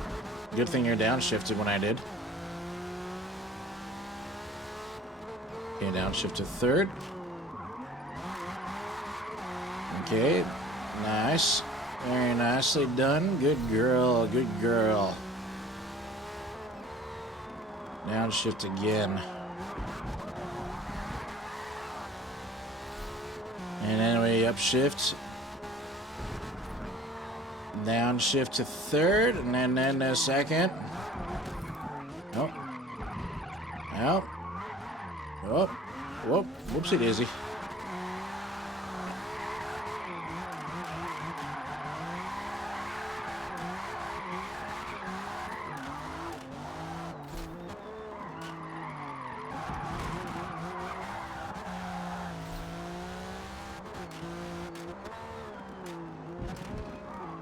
Good thing you're downshifted when I did. Okay, downshift to third. Okay, Nice. Very nicely done. Good girl. Good girl. Downshift again. And anyway, upshift. Downshift to third, and then a second. Oh. Oh. Oh. Whoop. Whoopsie daisy.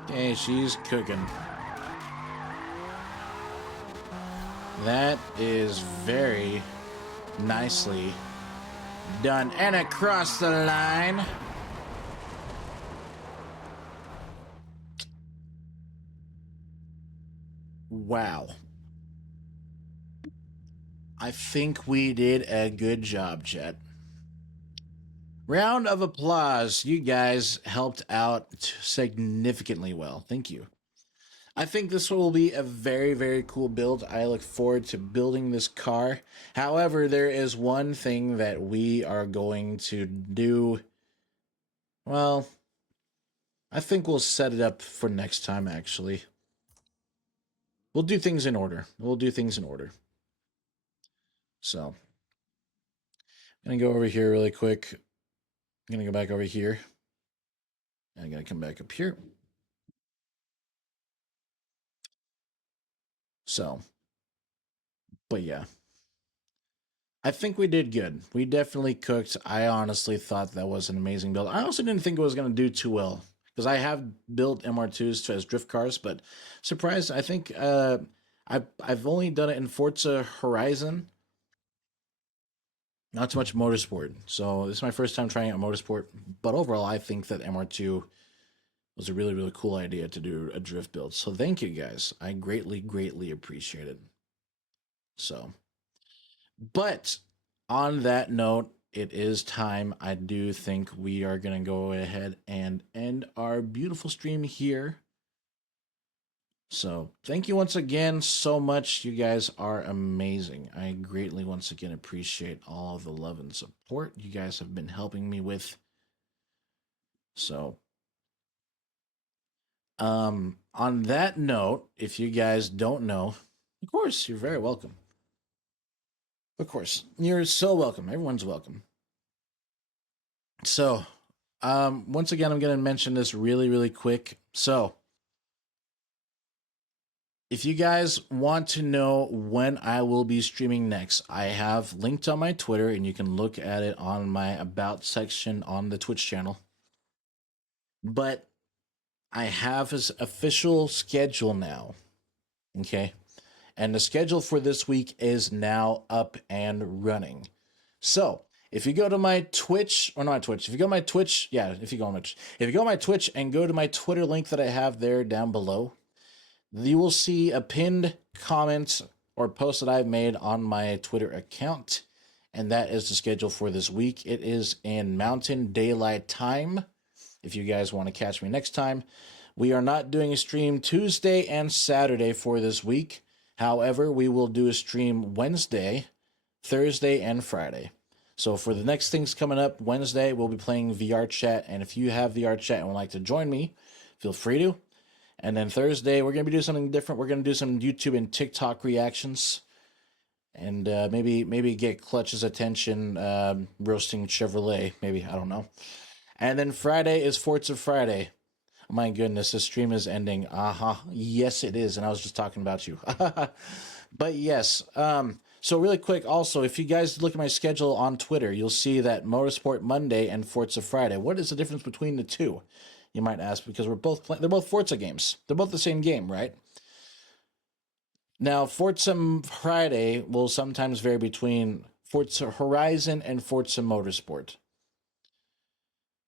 Okay, she's cooking. That is very nicely done. And across the line. Wow. I think we did a good job, Chet. Round of applause. You guys helped out significantly well. Thank you. I think this will be a very, very cool build. I look forward to building this car. However, there is one thing that we are going to do. Well, I think we'll set it up for next time, actually. We'll do things in order. So, I'm going to go over here really quick. I'm going to go back over here. I'm going to come back up here. So, but yeah. I think we did good. We definitely cooked. I honestly thought that was an amazing build. I also didn't think it was going to do too well because I have built MR2s as drift cars, but surprised. I think I've only done it in Forza Horizon, not too much motorsport. So this is my first time trying out motorsport. But overall, I think that MR2 was a really, really cool idea to do a drift build. So thank you guys. I greatly, greatly appreciate it. So, but on that note, it is time. I do think we are going to go ahead and end our beautiful stream here. So thank you once again so much. You guys are amazing. I greatly once again appreciate all of the love and support you guys have been helping me with. So on that note, if you guys don't know, of course, you're very welcome. Of course, you're so welcome. Everyone's welcome. So, once again, I'm going to mention this really, really quick. So, if you guys want to know when I will be streaming next, I have linked on my Twitter, and you can look at it on my About section on the Twitch channel. But I have his official schedule now. Okay. And the schedule for this week is now up and running. So, if you go to my Twitch, or not Twitch, if you go to my Twitch, yeah, if you go on my Twitch and go to my Twitter link that I have there down below, you will see a pinned comment or post that I've made on my Twitter account, and that is the schedule for this week. It is in Mountain Daylight Time. If you guys want to catch me next time, we are not doing a stream Tuesday and Saturday for this week. However, we will do a stream Wednesday, Thursday, and Friday. So for the next things coming up, Wednesday, we'll be playing VR chat. And if you have VR chat and would like to join me, feel free to. And then Thursday, we're going to be doing something different. We're going to do some YouTube and TikTok reactions. And maybe get Clutch's attention roasting Chevrolet. Maybe, I don't know. And then Friday is Forza Friday. Oh my goodness, this stream is ending. Yes, it is. And I was just talking about you. But yes, so really quick, also, if you guys look at my schedule on Twitter, you'll see that Motorsport Monday and Forza Friday. What is the difference between the two? You might ask, because they're both Forza games. They're both the same game, right? Now, Forza Friday will sometimes vary between Forza Horizon and Forza Motorsport.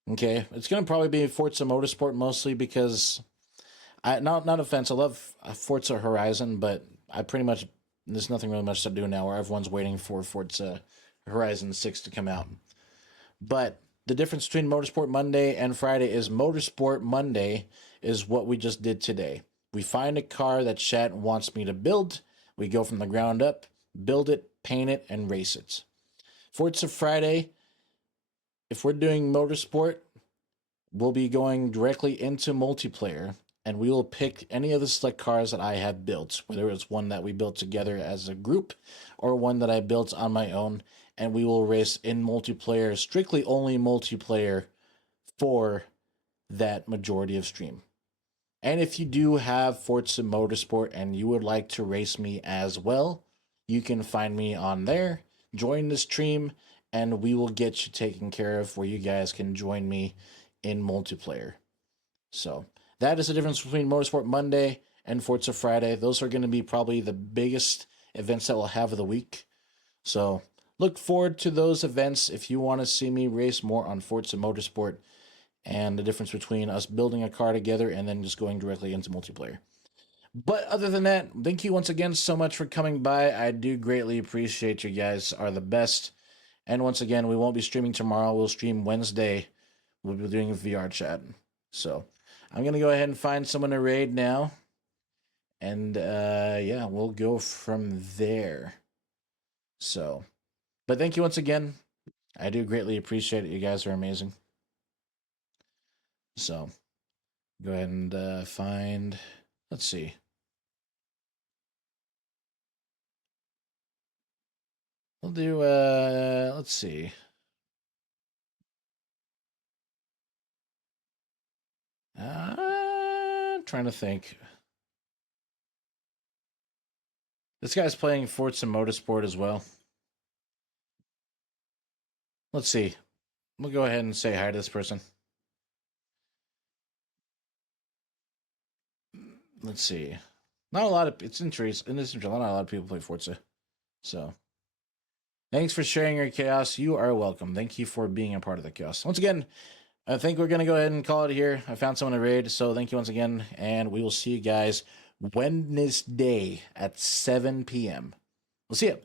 Okay, it's going to probably be Forza Motorsport mostly because not offense, I love Forza Horizon, but I pretty much there's nothing really much to do now where everyone's waiting for Forza Horizon 6 to come out. But the difference between Motorsport Monday and Friday is Motorsport Monday is what we just did today. We find a car that chat wants me to build. We go from the ground up, build it, paint it, and race it. Forza Friday, if we're doing Motorsport, we'll be going directly into multiplayer, and we will pick any of the select cars that I have built, whether it's one that we built together as a group or one that I built on my own, and we will race in multiplayer, strictly only multiplayer for that majority of stream. And if you do have Forza Motorsport and you would like to race me as well, you can find me on there, join the stream, and we will get you taken care of where you guys can join me in multiplayer. So that is the difference between Motorsport Monday and Forza Friday. Those are going to be probably the biggest events that we'll have of the week. So look forward to those events if you want to see me race more on Forza Motorsport and the difference between us building a car together and then just going directly into multiplayer. But other than that, thank you once again so much for coming by. I do greatly appreciate you guys are the best. And once again, we won't be streaming tomorrow. We'll stream Wednesday. We'll be doing a VR chat. So I'm going to go ahead and find someone to raid now. And yeah, we'll go from there. So, but thank you once again. I do greatly appreciate it. You guys are amazing. So, go ahead and find, let's see. We'll do, let's see. Trying to think. This guy's playing Forza Motorsport as well. Let's see. We'll go ahead and say hi to this person. Let's see. Not a lot of it's interesting. Not a lot of people play Forza. So thanks for sharing your chaos. You are welcome. Thank you for being a part of the chaos. Once again, I think we're gonna go ahead and call it here. I found someone to raid, so thank you once again, and we will see you guys Wednesday at 7 p.m. We'll see you.